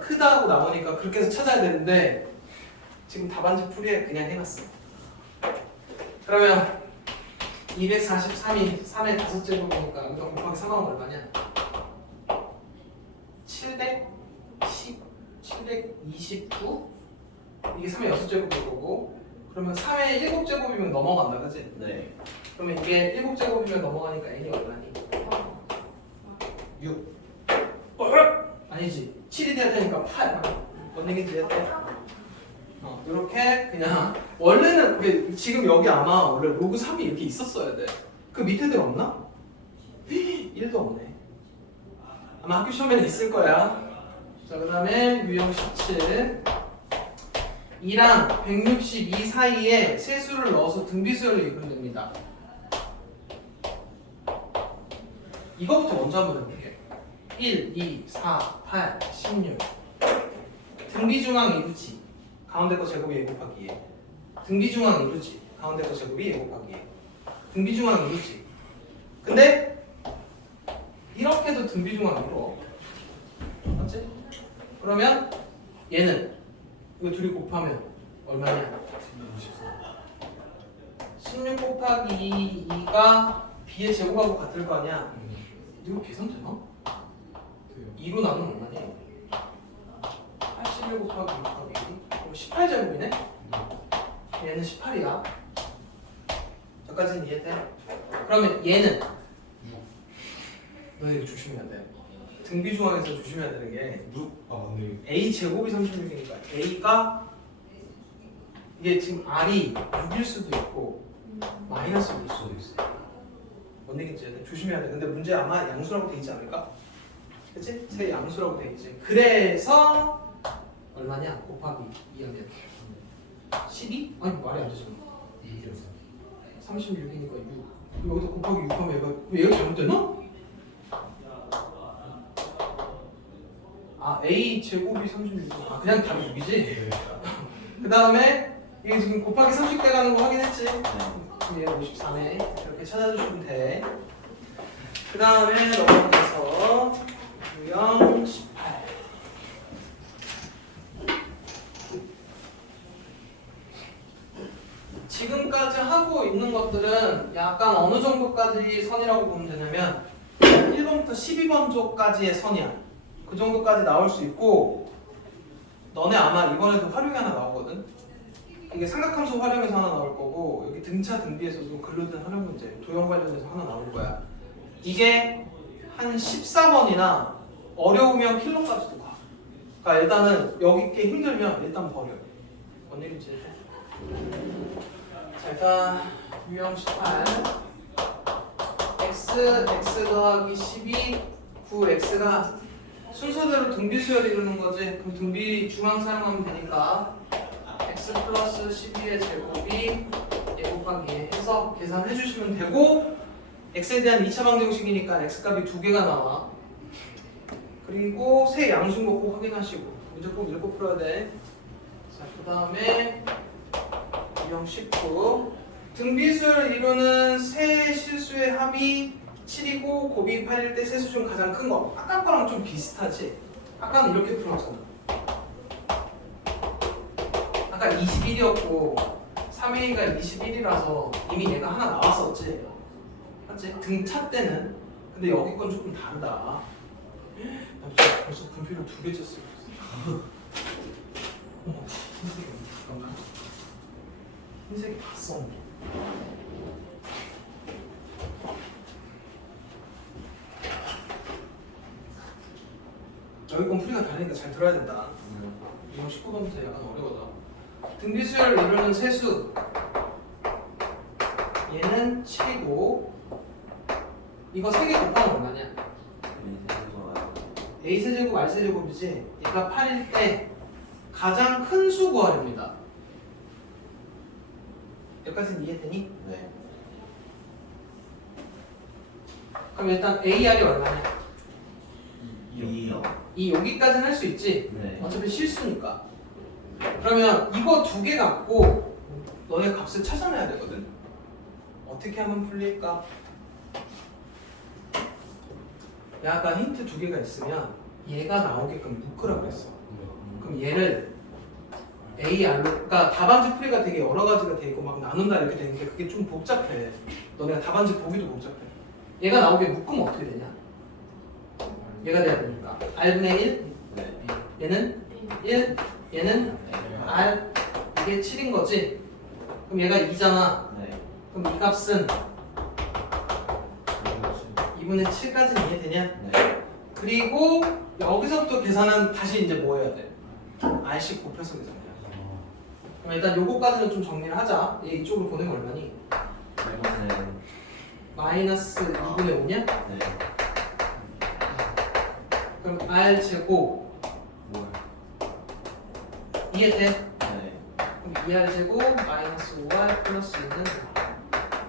크다고 나오니까 그렇게 해서 찾아야 되는데 지금 답안지 풀이에 그냥 해놨어. 그러면 243이 3의 5제곱이니까 여기다 곱하기 3하면 얼마냐? 729? 이게 3의 6제곱일 거고 그러면 3의 7제곱이면 넘어간다 그치? 네. 그러면 이게 7제곱이면 넘어가니까 n이 얼마니? 6 아니지 7이 돼야 되니까 8 뭔 얘기인지 이해돼? 이렇게 그냥 원래는 지금 여기 아마 원래 로그 3이 이렇게 있었어야 돼. 그 밑에들 없나? 1도 없네. 아마 학교 시험에는 있을 거야. 자, 그 다음에 유형 17 2랑 162 사이에 세수를 넣어서 등비수열을 이루면 됩니다. 이거부터 먼저 한번 해볼게. 1, 2, 4, 8, 16 등비중앙 이루지 가운데 거 제곱이 A 곱하기 2 등비중앙 이루지 가운데 거 제곱이 A 곱하기 2 등비중앙 이루지. 근데 이렇게도 등비중앙 이루어. 맞지? 그러면 얘는 이거 둘이 곱하면 얼마냐? 16 곱하기 2가 b의 제곱하고 같을 거 아니야? 이거 계산 되나? 2로 나누면 얼마니? 81 곱하기 6 곱하기 2 18제곱이네? 얘는 18이야. 여기까지는 이해돼? 그러면 얘는 너 이거 조심해야 돼. 등비 조항에서 조심해야 되는 게 맞네. a 제곱이 36이니까 a가 이게 지금 r이 6일 수도 있고 마이너스일 수도 있어. 뭔 얘기인지 이해돼? 조심해야 돼. 근데 문제 아마 양수라고 돼 있지 않을까? 그치? 세 양수라고 돼 있지. 그래서 얼마냐? 곱하기 2하면 12? 아니 말이 안 되잖아. 36이니까 6. 여기서 곱하기 6 하면 얘가 잘못됐나? 아 a 제곱이 36. 아 그냥 답이 6이지? 그 다음에 이게 지금 곱하기 30 돼가는 거 확인했지? 얘 54네. 이렇게 찾아주시면 돼. 그 다음에 넘어가서 유형 18. 지금까지 하고 있는 것들은 약간 어느 정도까지 선이라고 보면 되냐면 1번부터 12번 조까지의 선이야. 그 정도까지 나올 수 있고 너네 아마 이번에도 활용이 하나 나오거든. 이게 삼각함수 활용해서 하나 나올 거고 여기 등차 등비에서도 근로된 활용 문제 도형 관련해서 하나 나올 거야. 이게 한 14번이나 어려우면 필로까지도 가. 그러니까 일단은 여기 게 힘들면 일단 버려. 뭔 얘기인지 해. 자 일단 유형 18 x 더하기 12 9x가 순서대로 등비수열 이루는 거지. 그럼 등비 중앙 사용하면 되니까 x 플러스 12의 제곱이 얘 곱하기 얘 해서 계산해 주시면 되고 x에 대한 2차 방정식이니까 x값이 2개가 나와. 그리고 세 양수인 거 꼭 확인하시고 문제 꼭 읽고 풀어야 돼. 자 그 다음에 유형 19 등비수를 이루는 세 실수의 합이 7이고 곱이 8일 때 세수 중 가장 큰 거. 아까 거랑 좀 비슷하지? 아까는 이렇게 풀었잖아. 아까 21이었고 3A가 21이라서 이미 얘가 하나 나왔었지. 맞지? 등차 때는. 근데 여기 건 조금 다르다. 나 벌써 분필을 2개 쳤어. 흰색이 잠깐만. 흰색이 봤어. 여기 건 풀이가 다르니까 잘 들어야 된다. 이건 19번부터 약간 어려워져. 등비수열을 이루는 세수 얘는 7이고 이거 3개 곱하면 얼마냐? a 세제곱 r 세제곱이지. 얘가 8일 때 가장 큰 수 구하렵니다. 여기까지는 이해되니? 네. 그럼 일단 AR이 얼마냐? 2요. 이 여기까지는 할 수 있지? 네. 어차피 실수니까. 그러면 이거 2개 갖고 너네 값을 찾아내야 되거든. 어떻게 하면 풀릴까? 약간 힌트 2개가 있으면 얘가 나오게끔 묶으라고 했어. 그럼 얘를 AR로, 그러니까 답안지 풀이가 되게 여러 가지가 돼 있고 막 나눈다 이렇게 되는데 그게 좀 복잡해. 너네가 답안지 보기도 복잡해. 얘가 나오게 묶으면 어떻게 되냐? 얘가 돼야 되니까 R분의 1 네. 얘는 1 얘는 R 이게 7인 거지. 그럼 얘가 2잖아. 네. 그럼 이 값은 2분의 7까지는 이해되냐? 네. 그리고 여기서부터 계산은 다시 이제 뭐 해야 돼? R씩 곱해서 계산해야 돼. 그럼 일단 요거까지는 좀 정리를 하자. 얘 이쪽으로 보내면 얼마니? 마이너스 2분의 5냐? 네. 그럼 R 제곱 뭐야? 이해돼? 네. 그럼 2R 제곱 마이너스 5R 플러스 2는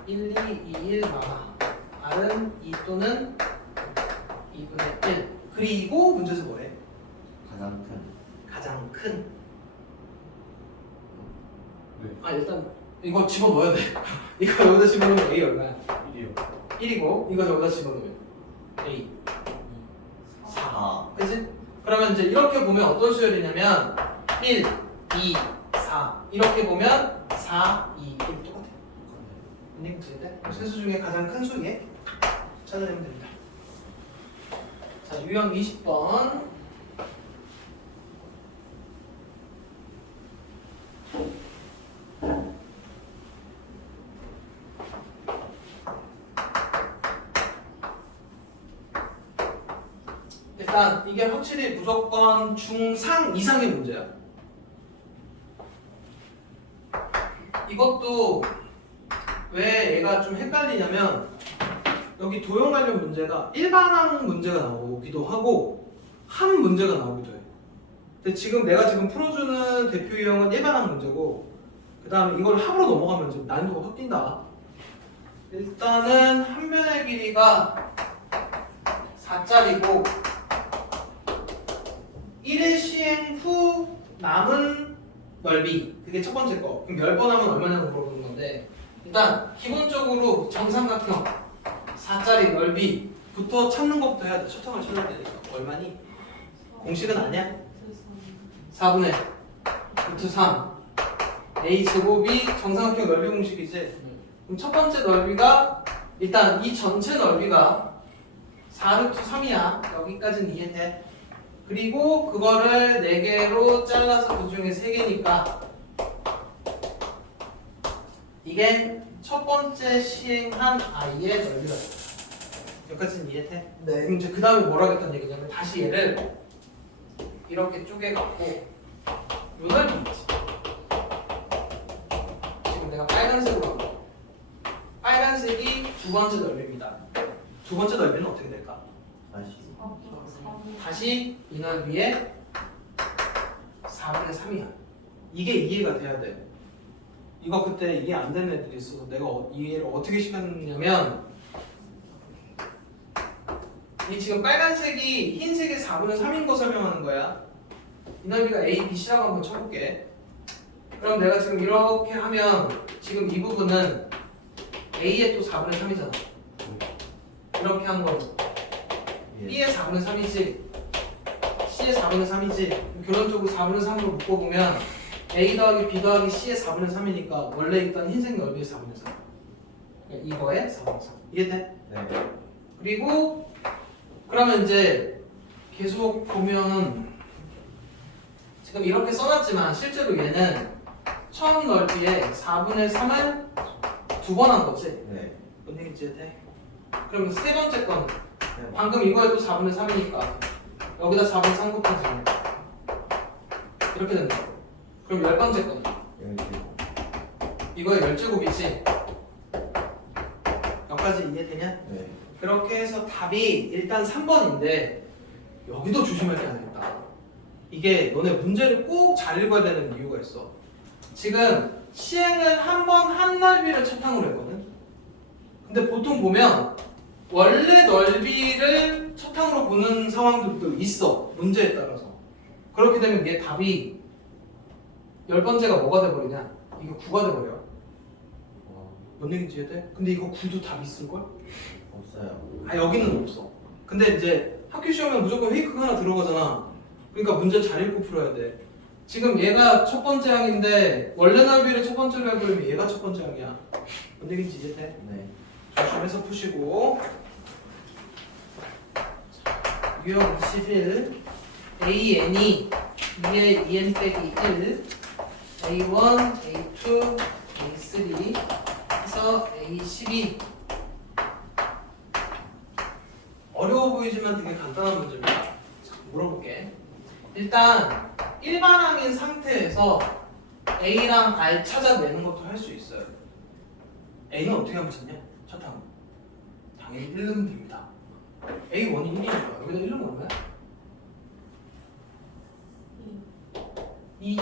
1, 2, 2, 1 많아. R은 2 또는 2분의 1. 그리고 문제에서 뭐래? 가장 큰. 가장 큰. 네. 아 일단 이거 집어넣어야 돼. 이거 여기다 집어넣으면 A 얼마야? 1이요. 1이고 이거 여기다 집어넣으면 A 4. 그치? 그러면 이제 이렇게 보면 어떤 수열이냐면 1, 2, 4 이렇게 보면 4, 2 이렇게 똑같아요. 이해돼? 세수 중에 가장 큰 수에 찾아내면 됩니다. 자, 유형 20번. 일단 이게 확실히 무조건 중상 이상의 문제야. 이것도 왜 얘가 좀 헷갈리냐면 여기 도형 관련 문제가 일반항 문제가 나오기도 하고 한 문제가 나오기도 해. 근데 지금 내가 지금 풀어주는 대표 유형은 일반항 문제고 그 다음에 이걸 합으로 넘어가면 좀 난이도가 확 뛴다. 일단은 한 변의 길이가 4짜리고 1회 시행 후 남은 넓이 그게 첫 번째 거. 그럼 10번 하면 얼마냐고 물어보는 건데 일단 기본적으로 정삼각형 4짜리 넓이부터 찾는 것부터 해야 돼. 초점을 찾아야 되니까. 얼마니? 공식은 아니야? 4분의 루트 3 a 제곱이 정삼각형 넓이 공식이지. 그럼 첫 번째 넓이가 일단 이 전체 넓이가 4루트 3이야. 여기까지는 이해돼. 그리고 그거를 4개로 잘라서 그 중에 3개니까 이게 첫 번째 시행한 a의 넓이가 돼. 여기까지는 이해돼? 네. 그럼 이제 그 다음에 뭘 하겠다는 얘기냐면 다시 얘를 이렇게 쪼개갖고 요 넓이 있지. 지금 내가 빨간색으로 한 거. 빨간색이 두 번째 넓이입니다. 두 번째 넓이는 어떻게 될까? 다시 이 넓이에 4분의 3이야. 이게 이해가 돼야 돼. 이거 그때 이해 안 되는 애들이 있어서 내가 이해를 어떻게 시켰냐면 이 지금 빨간색이 흰색의 4분의 3인 거 설명하는 거야. 이 넓이가 A, B, C라고 한번 쳐볼게. 그럼 내가 지금 이렇게 하면 지금 이 부분은 A의 또 4분의 3이잖아. 이렇게 한 거. B의 4분의 3이지 C의 4분의 3이지 결론적으로 4분의 3으로 묶어보면 A 더하기 B 더하기 C의 4분의 3이니까 원래 있던 흰색 넓이의 4분의 3 이거의 4분의 3 이해돼? 네. 그리고 그러면 이제 계속 보면 지금 이렇게 써놨지만 실제로 얘는 처음 넓이의 4분의 3을 두 번 한 거지? 네. 뭔 얘기인지 이해돼? 그러면 세 번째 건 네. 방금 이거에도 4분의 3이니까 여기다 4분의 3 곱하면 이렇게 된다. 그럼 10번째 건 이거의 10제곱이지? 여기까지 이해되냐? 네. 그렇게 해서 답이 일단 3번인데 여기도 조심할 게 하나 있다. 이게 너네 문제를 꼭 잘 읽어야 되는 이유가 있어. 지금 시행을 한 번 한 넓이를 첫탕으로 했거든. 근데 보통 보면 원래 넓이를 첫탕으로 보는 상황들도 있어. 문제에 따라서. 그렇게 되면 얘 답이 10번째가 뭐가 돼버리냐? 이거 9가 돼버려. 뭔 얘기인지 이해돼? 근데 이거 9도 답이 있을걸? 없어요. 아 여기는 없어. 근데 이제 학교 시험에 무조건 페이크가 하나 들어가잖아. 그러니까 문제 잘 읽고 풀어야 돼. 지금 얘가 첫 번째 항인데 원래 넓이를 첫 번째로 해버리면 얘가 첫 번째 항이야. 뭔 얘기인지 이해돼? 네. 조심해서 푸시고. 유형 21 AN이 2의 2n 빼기 1 A1, A2, A3 해서 A12 어려워 보이지만 되게 간단한 문제입니다. 자, 물어볼게. 일단 일반항인 상태에서 A랑 R 찾아내는 것도 할 수 있어요. A는 어떻게 하면 찾냐? 첫 항. 당연히 1 넣으면 됩니다. A1이 1이니까 여기다 1 넣으면 얼마야? 2.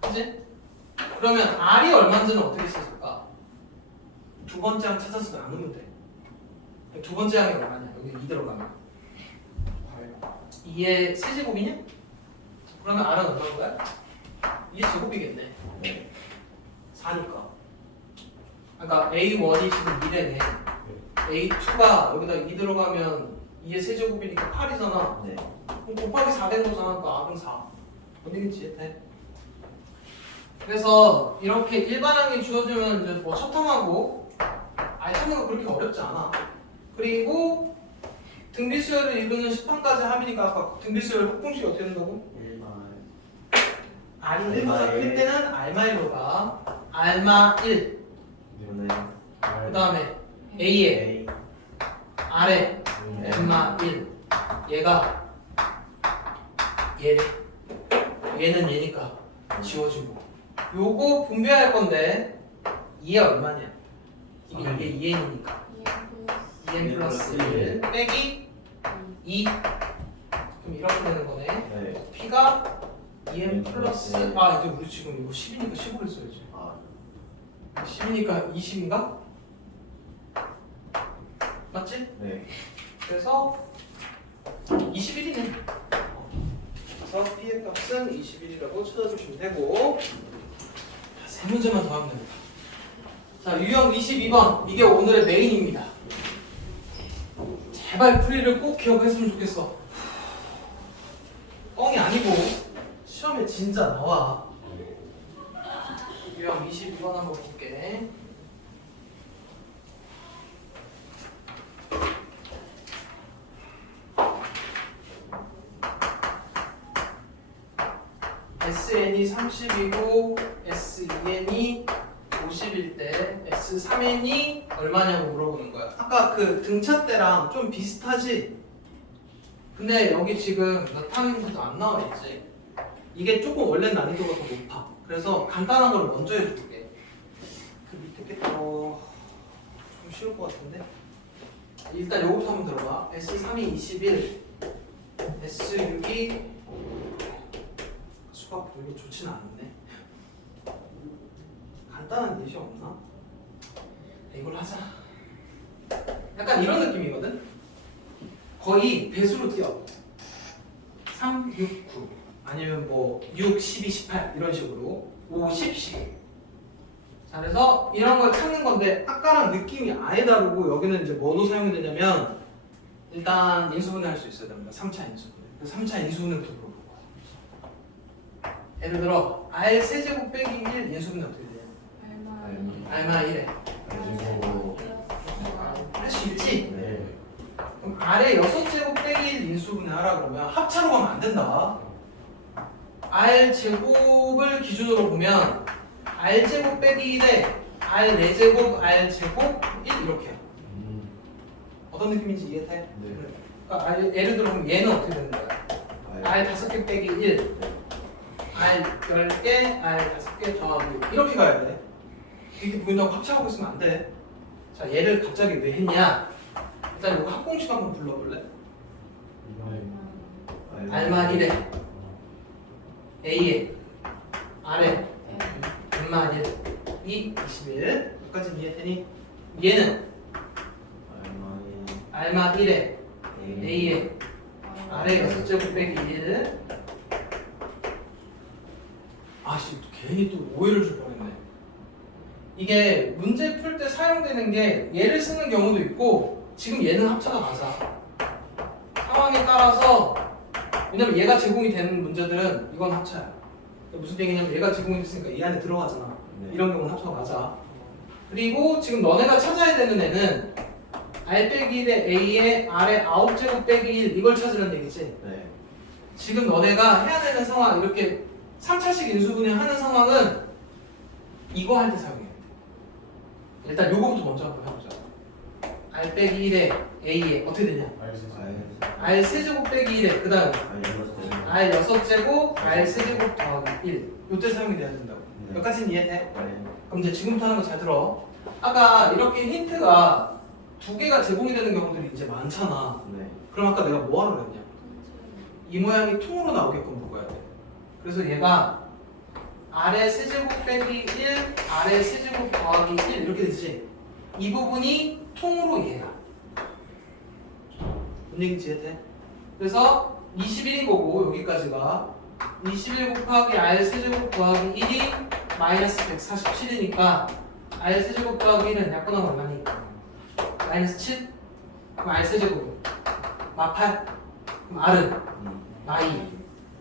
그치? 그러면 R이 얼마인지는 어떻게 찾을까? 두 번째 항 찾아서 나누면 돼. 두 번째 항이 얼마냐? 여기 2 들어가면 2의 세제곱이냐? 그러면 R은 얼마인 거야? 2의 제곱이겠네. 네. 4니까. 그러니까 A1이 지금 2래네. A2가 여기다 2 들어가면 2의 세제곱이니까 8이잖아. 네. 그럼 곱하기 4 된 거잖아. 그러니까 R은 4. 뭔 얘기인지 이해돼? 그래서 이렇게 일반항이 주어지면 이제 뭐 첫 항하고 아예 찾는 거 그렇게 어렵지 않아. 그리고 등비수열을 이루는 10항까지 합이니까 아까 등비수열 합공식이 어떻게 된다고? 1말 R이 1보다 클 때는 R마일로 가. R마 1. 이번에 그 다음에 A에 A R에 M마 1. 얘가 얘래. 얘는 얘니까 지워지고. 요거 분배할 건데 2에 얼마냐? 이게 2n이니까 2n 플러스 1 빼기 2. 그럼 이렇게 되는 거네. 네. P가 2n 플러스 아 이제 우리 지금 이거 10이니까 15를 써야지. 아 10이니까 20인가? 맞지? 네. 그래서 21이네. 그래서 P의 값은 21이라고 찾아주시면 되고 자, 3문제만 더 하면 됩니다. 자, 유형 22번 이게 오늘의 메인입니다. 제발 풀이를 꼭 기억했으면 좋겠어. 뻥이 아니고 시험에 진짜 나와. 유형 22번 한번 볼게. SN이 30이고 SEN이 50일 때 S3N이 얼마냐고 물어보는 거야. 아까 그 등차 때랑 좀 비슷하지? 근데 여기 지금 나타나는 것도 안 나와 있지? 이게 조금 원래 난이도가 더 높아. 그래서 간단한 걸 먼저 해줄게. 그 밑에 게 좀 쉬울 것 같은데? 일단 요거부터 한번 들어봐. S3이 21, S6이 수학 별로 좋지는 않네. 간단한 예시 없나? 이걸 하자. 약간 이런 느낌이거든? 거의 배수로 뛰어. 3, 6, 9 아니면 뭐 6, 12, 18 이런 식으로 5, 10, 15. 자, 그래서 이런 걸 찾는 건데 아까랑 느낌이 아예 다르고 여기는 이제 뭐로 사용이 되냐면 일단 인수분해 할 수 있어야 됩니다. 3차 인수분해. 그래서 3차 인수분해부터 물어볼 거야. 예를 들어 R 세제곱 빼기 1 인수분해 어떻게 되냐? R마 1에 그리고 할 수 있지? 네. 그럼 R의 6제곱 빼기 1 인수분해 하라 그러면 합차로 가면 안 된다. R 제곱을 기준으로 보면 R 제곱 빼기 1에 R 4제곱 R 제곱 1 이렇게. 어떤 느낌인지 이해돼? 네. 그러니까 예를 들어 그럼 얘는 어떻게 되는 거야? R 5개 빼기 1 R 10개 R 5개 더하기 이렇게 가야 돼. 이렇게 보인다고 합차하고 있으면 안 돼. 자, 얘를 갑자기 왜 했냐? 일단 이거 합공식 한번 불러볼래? R마 1에 A에 R에 M마 1 이 21 여기까지 이해되니? 얘는 R마 1에 A에 R에 6제곱 빼기 1 아씨 또 괜히 또 오해를 줄 뻔했네. 이게 문제 풀 때 사용되는 게 얘를 쓰는 경우도 있고 지금 얘는 합차가 맞아. 상황에 따라서 왜냐면 얘가 제공이 되는 문제들은 이건 합차야. 무슨 얘기냐면 얘가 제공이 됐으니까 이 안에 들어가잖아. 네. 이런 경우는 합차가 맞아. 그리고 지금 너네가 찾아야 되는 애는 R 빼기 1에 A에 R에 9제곱 빼기 1 이걸 찾으려는 얘기지. 네. 지금 너네가 해야 되는 상황 이렇게 3차식 인수분해 하는 상황은 이거 할 때 사용해. 일단 요거부터 먼저 한번 해보자. R 빼기 1에 A에 어떻게 되냐? R 세제곱 빼기 1에 그 다음에 R 6제곱 R 세제곱 더하기 1 요때 사용이 돼야 된다고. 네. 여기까지는 이해돼? 네. 그럼 이제 지금부터 하는 거 잘 들어. 아까 이렇게 힌트가 두 개가 제공이 되는 경우들이 이제 많잖아. 네. 그럼 아까 내가 뭐 하라고 했냐? 이 모양이 통으로 나오게끔 묶어야 돼. 그래서 얘가 R의 세제곱 빼기 1, R의 세제곱 더하기 1 이렇게 되지. 이 부분이 통으로 얘야. 뭔 얘기인지 이해돼? 그래서 21인 거고 여기까지가 21 곱하기 R 세제곱 더하기 1이 마이너스 147이니까 R 세제곱 더하기 1은 약분하면 얼마니? 마이너스 7? 그럼 R 세제곱은? 마8? 그럼 R은? 마2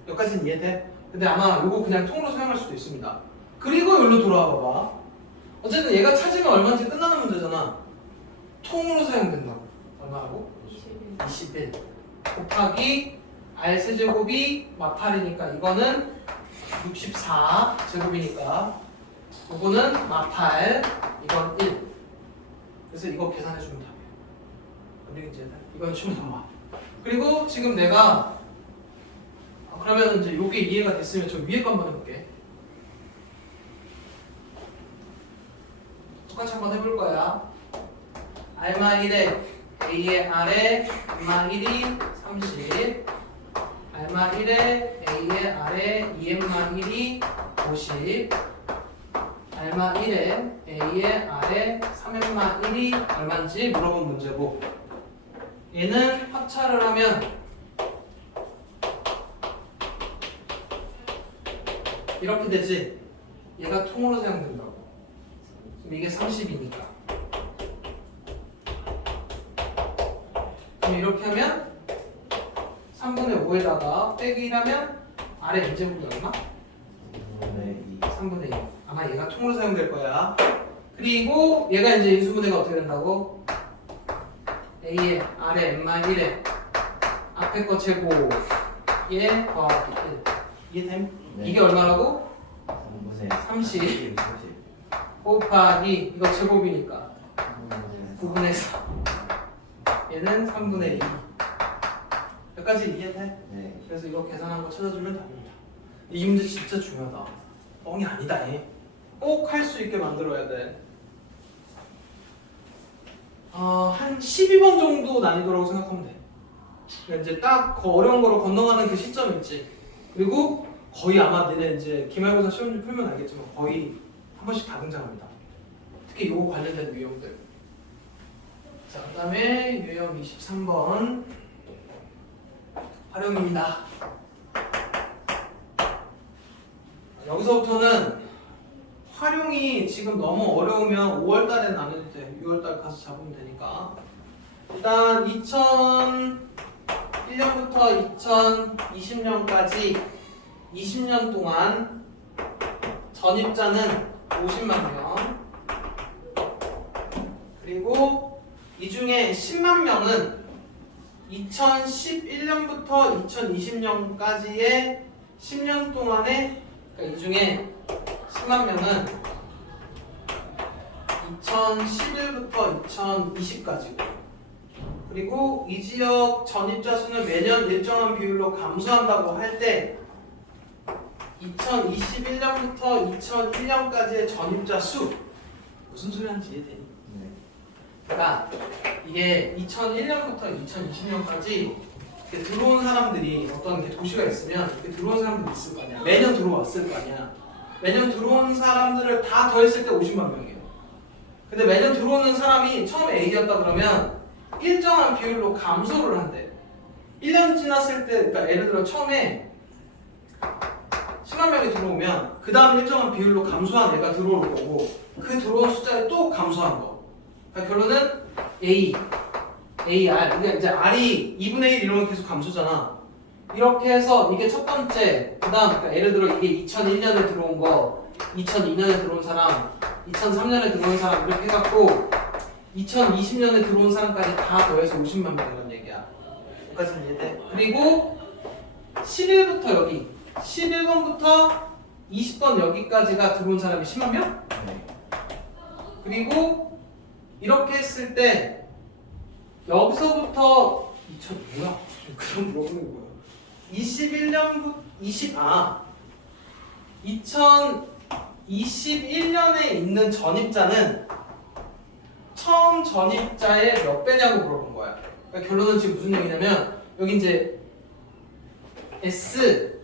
여기까지는 이해돼? 근데 아마 이거 그냥 통으로 사용할 수도 있습니다. 그 그리고 여기로 돌아와 봐봐. 어쨌든 얘가 찾으면 얼마인지 끝나는 문제잖아. 통으로 사용된다고. 얼마라고? 21 곱하기 R 세제곱이 마8이니까 이거는 64 제곱이니까 이거는 마8 이건 1. 그래서 이거 계산해주면 답이에요. 어디겠지? 이건 쉬운 봐. 그리고 지금 내가 그러면 이제 요게 이해가 됐으면 저 위에 거 한번 해볼게. 똑같이 한번 해볼 거야. R-1에 A의 R에 M-1이 30 R-1에 A의 R에 2M-1이 50 R-1에 A의 R에 3M-1이 얼마인지 물어본 문제고 얘는 합차를 하면 이렇게 되지. 얘가 통으로 사용된다고. 그럼 이게 30이니까 그럼 이렇게 하면 3분의 5에다가 빼기 1하면 아래 N제곱이 얼마? 3분의 2 아마 얘가 통으로 사용될 거야. 그리고 얘가 이제 인수분해가 어떻게 된다고? A에 R에 M-1에 앞에 거 제곱 얘 더하기 1 이해됨? 네. 이게 얼마라고? 30 곱하기 이거 제곱이니까 9분의 4 얘는 3분의 2 여기까지 이해돼? 네. 그래서 이거 계산한 거 찾아주면 답입니다. 이 문제 진짜 중요하다. 뻥이 아니다 얘. 꼭 할 수 있게 만들어야 돼. 한 12번 정도 난이도라고 생각하면 돼. 그러니까 이제 딱 그 어려운 거로 건너가는 그 시점 있지. 그리고 거의 아마 너네 이제 기말고사 시험지 풀면 알겠지만 거의 한 번씩 다 등장합니다. 특히 요거 관련된 유형들. 자, 그 다음에 유형 23번 활용입니다. 여기서부터는 활용이 지금 너무 어려우면 5월달에 나눠도 돼. 6월달 가서 잡으면 되니까. 일단 2001년부터 2020년까지 20년 동안 전입자는 50만 명. 그리고 이 중에 10만 명은 2011년부터 2020년까지의 10년 동안에 그러니까 이 중에 10만 명은 2011부터 2020까지고 그리고 이 지역 전입자 수는 매년 일정한 비율로 감소한다고 할 때 2021년부터 2001년까지의 전입자 수 무슨 소리 하는지 이해되니? 네. 그러니까 이게 2001년부터 2020년까지 들어온 사람들이 어떤 게 도시가 있으면 이렇게 들어온 사람들이 있을 거 아니야. 매년 들어왔을 거 아니야. 매년 들어온 사람들을 다 더했을 때 50만 명이에요. 근데 매년 들어오는 사람이 처음에 A였다 그러면 일정한 비율로 감소를 한대. 1년 지났을 때, 그러니까 예를 들어 처음에 10만 명이 들어오면 그 다음 일정한 비율로 감소한 애가 들어올 거고 그 들어온 숫자에 또 감소한 거. 그러니까 결론은 A, R. 근데 이제 R이 2분의 1 이런 거 계속 감소잖아. 이렇게 해서 이게 첫 번째, 그 다음, 그러니까 예를 들어 이게 2001년에 들어온 거, 2002년에 들어온 사람, 2003년에 들어온 사람 이렇게 해갖고 2020년에 들어온 사람까지 다 더해서 50만 명이라는 얘기야. 여기까지는 이해돼? 그리고 11부터 여기 11번부터 20번 여기까지가 들어온 사람이 10만 명? 네. 그리고 이렇게 했을 때 여기서부터 2000 뭐야? 그럼 물어보는 게 뭐야? 21년부터 2021년에 있는 전입자는 처음 전입자의 몇 배냐고 물어본 거야. 그러니까 결론은 지금 무슨 얘기냐면 여기 이제 S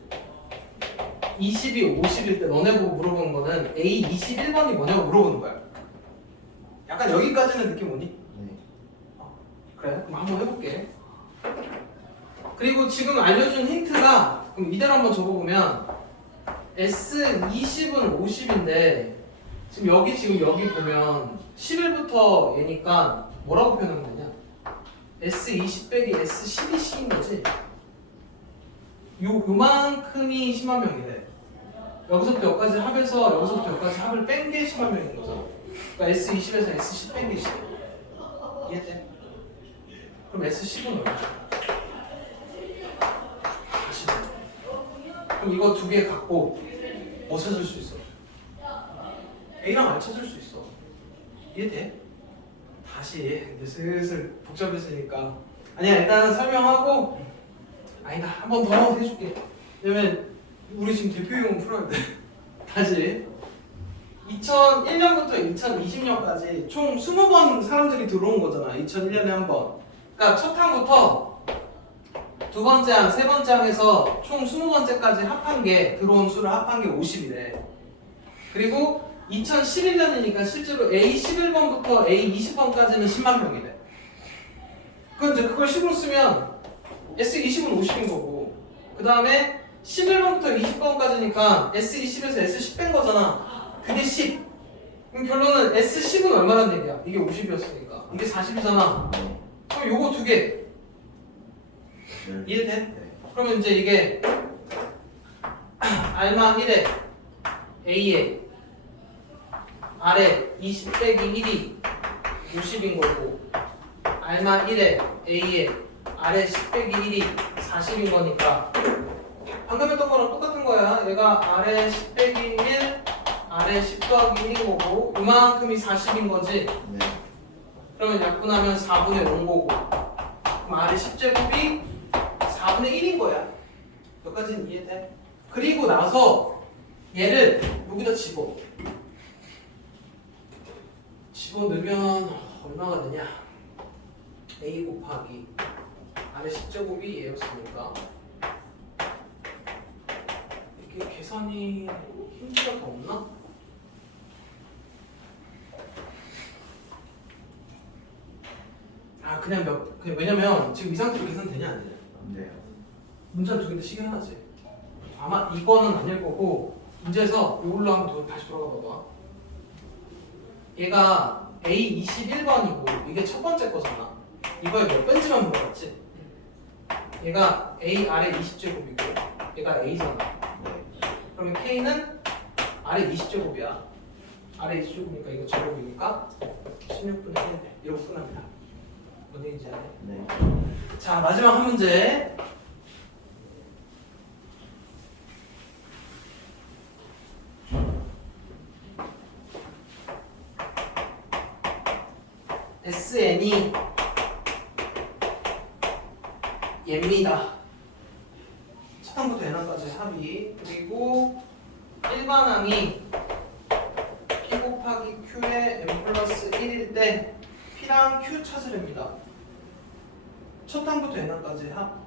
20이 50일 때 너네 보고 물어보는 거는 A 21번이 뭐냐고 물어보는 거야. 약간 여기까지는 느낌 오니? 네. 그래? 그럼 한번 해볼게. 그리고 지금 알려준 힌트가 그럼 이대로 한번 적어보면 S20은 50인데 지금 여기 보면 11부터 얘니까 뭐라고 표현하면 되냐? S20 빼기 S12 C인 거지? 요만큼이 10만 명이래. 여기서부터 여기까지 합해서 여기서부터 여기까지 합을 뺀 게 18명인 거죠. 그러니까 S20에서 S10 뺀 게 10. 이해돼? 그럼 S10은 얼마? 40. 그럼 이거 두 개 갖고 뭐 찾을 수 있어? A랑 R 찾을 수 있어. 이해돼? 다시 이제 슬슬 복잡해지니까 아니야 일단은 설명하고 아니다 한 번 더 해줄게. 왜냐면 우리 지금 대표 이용 풀어야 돼. 다시 2001년부터 2020년까지 총 20번 사람들이 들어온 거잖아. 2001년에 한 번. 그러니까 첫 항부터 두 번째 항, 세 번째 항에서 총 20번째까지 합한 게 들어온 수를 합한 게 50이래. 그리고 2011년이니까 실제로 A11번부터 A20번까지는 10만 명이래. 그럼 이제 그걸 10으로 쓰면 S20은 50인 거고 그 다음에 11번부터 20번까지니까 S20에서 S10 뺀 거잖아. 그게 10. 그럼 결론은 S10은 얼마란 얘기야? 이게 50이었으니까 이게 40이잖아. 그럼 요거 두 개 이해돼? 네. 그러면 이제 이게 R만 1에 A에 R에 20 빼기 1이 50인 거고 R만 1에 A에 R에 10 빼기 1이 40인 거니까 방금 했던 거랑 똑같은 거야. 얘가 R에 10 빼기 1 R에 10 더하기 1인 거고 이만큼이 40인 거지. 네. 그러면 약분하면 4분의 5인 거고 그럼 R의 10제곱이 4분의 1인 거야. 여기까지는 이해돼? 그리고 나서 얘를 여기다 집어넣으면 얼마가 되냐? A 곱하기 R의 10제곱이 얘였으니까 이게 계산이 힘들어 더 없나? 아 그냥 왜냐면 지금 이 상태로 계산되냐 안 되냐? 안 돼요. 문자는 두 개인데 시계 하나지. 아마 이거는 아닐 거고 문제에서 이걸로 한번 다시 돌아가 봐봐. 얘가 A21번이고 이게 첫 번째 거잖아. 이거에 몇 번째만 물어봤지? 얘가 A 아래 20제곱이고 얘가 A잖아. 네. 그러면 K는 아래 20제곱이야. 아래 20제곱이니까 이거 제곱이니까 16분의 1 이러고 끝납니다. 뭔 얘기인지 알아? 네. 자 마지막 한 문제. SN이 얘입니다. 첫 항부터 n항까지 합이. 그리고 일반항이 P 곱하기 Q에 n 플러스 1일 때 P랑 Q 찾으렵니다. 첫 항부터 n항까지 합.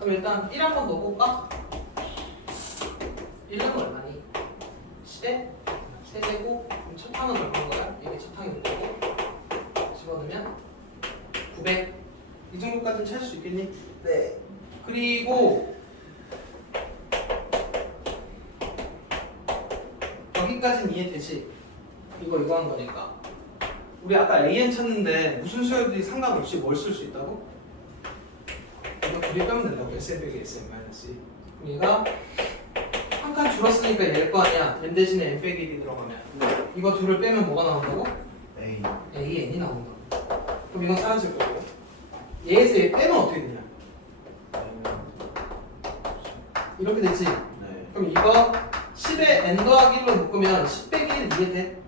그럼 일단 1 한번 넣어볼까? 1은 얼마니? 시대? 세제곱? 그럼 첫 항은 얼마인 거야? 이게 첫 항이 되고 집어넣으면 900. 이 정도까지는 찾을 수 있겠니? 네. 그리고 여기까지는 이해되지? 이거 한 거니까. 우리 아까 AN 찾는데 무슨 수열들이 상관없이 뭘 쓸 수 있다고? 이거 둘이 빼면 된다고. SN 빼기 SN 마이너스 2. 그럼 얘가 한 칸 줄었으니까 얘일 거 아니야. n 대신에 n 빼기 1이 들어가면. 네. 이거 둘을 빼면 뭐가 나온다고? A. AN이 나온다. 그럼 이건 사라질 거고. 얘에서 얘 빼면 어떻게 되냐? 이렇게 되지? 네. 그럼 이거 10에 n 더하기 1로 묶으면 10 빼기 1 이해돼?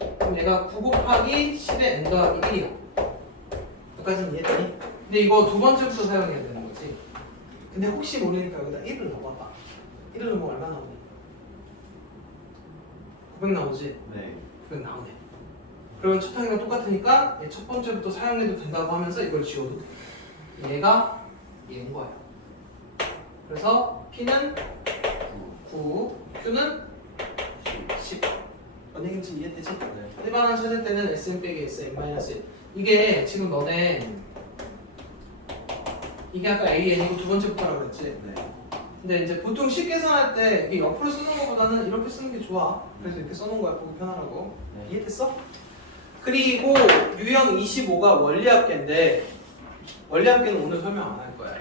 네. 그럼 얘가 9 곱하기 10에 n 더하기 1이야. 여기까지는 이해되니? 근데 이거 두 번째부터 사용해야 되는 거지. 근데 혹시 모르니까 여기다 1을 넣어봐봐. 1을 넣으면 얼마 나오니? 900 나오지? 네. 900 나오네. 그러면 첫 항이랑 똑같으니까 얘 첫 번째부터 사용해도 된다고 하면서 이걸 지워도 돼. 얘가 얘인 거야. 그래서 P는 9, Q는 10. 뭔 얘기인지 이해되지? 네. 일반항 찾을 때는 SN 빼기 SN 마이너스 1. 이게 지금 너네 이게 아까 AN이고 두 번째부터라고 그랬지? 네. 근데 이제 보통 식 계산할 때 이게 옆으로 쓰는 것보다는 이렇게 쓰는 게 좋아. 그래서 이렇게 써놓은 거야. 보기 편하라고. 네. 이해됐어? 그리고 유형 25가 원리합계인데 원리합계는 오늘 설명 안 할 거야.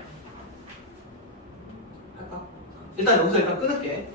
할까? 일단 여기서 끊을게.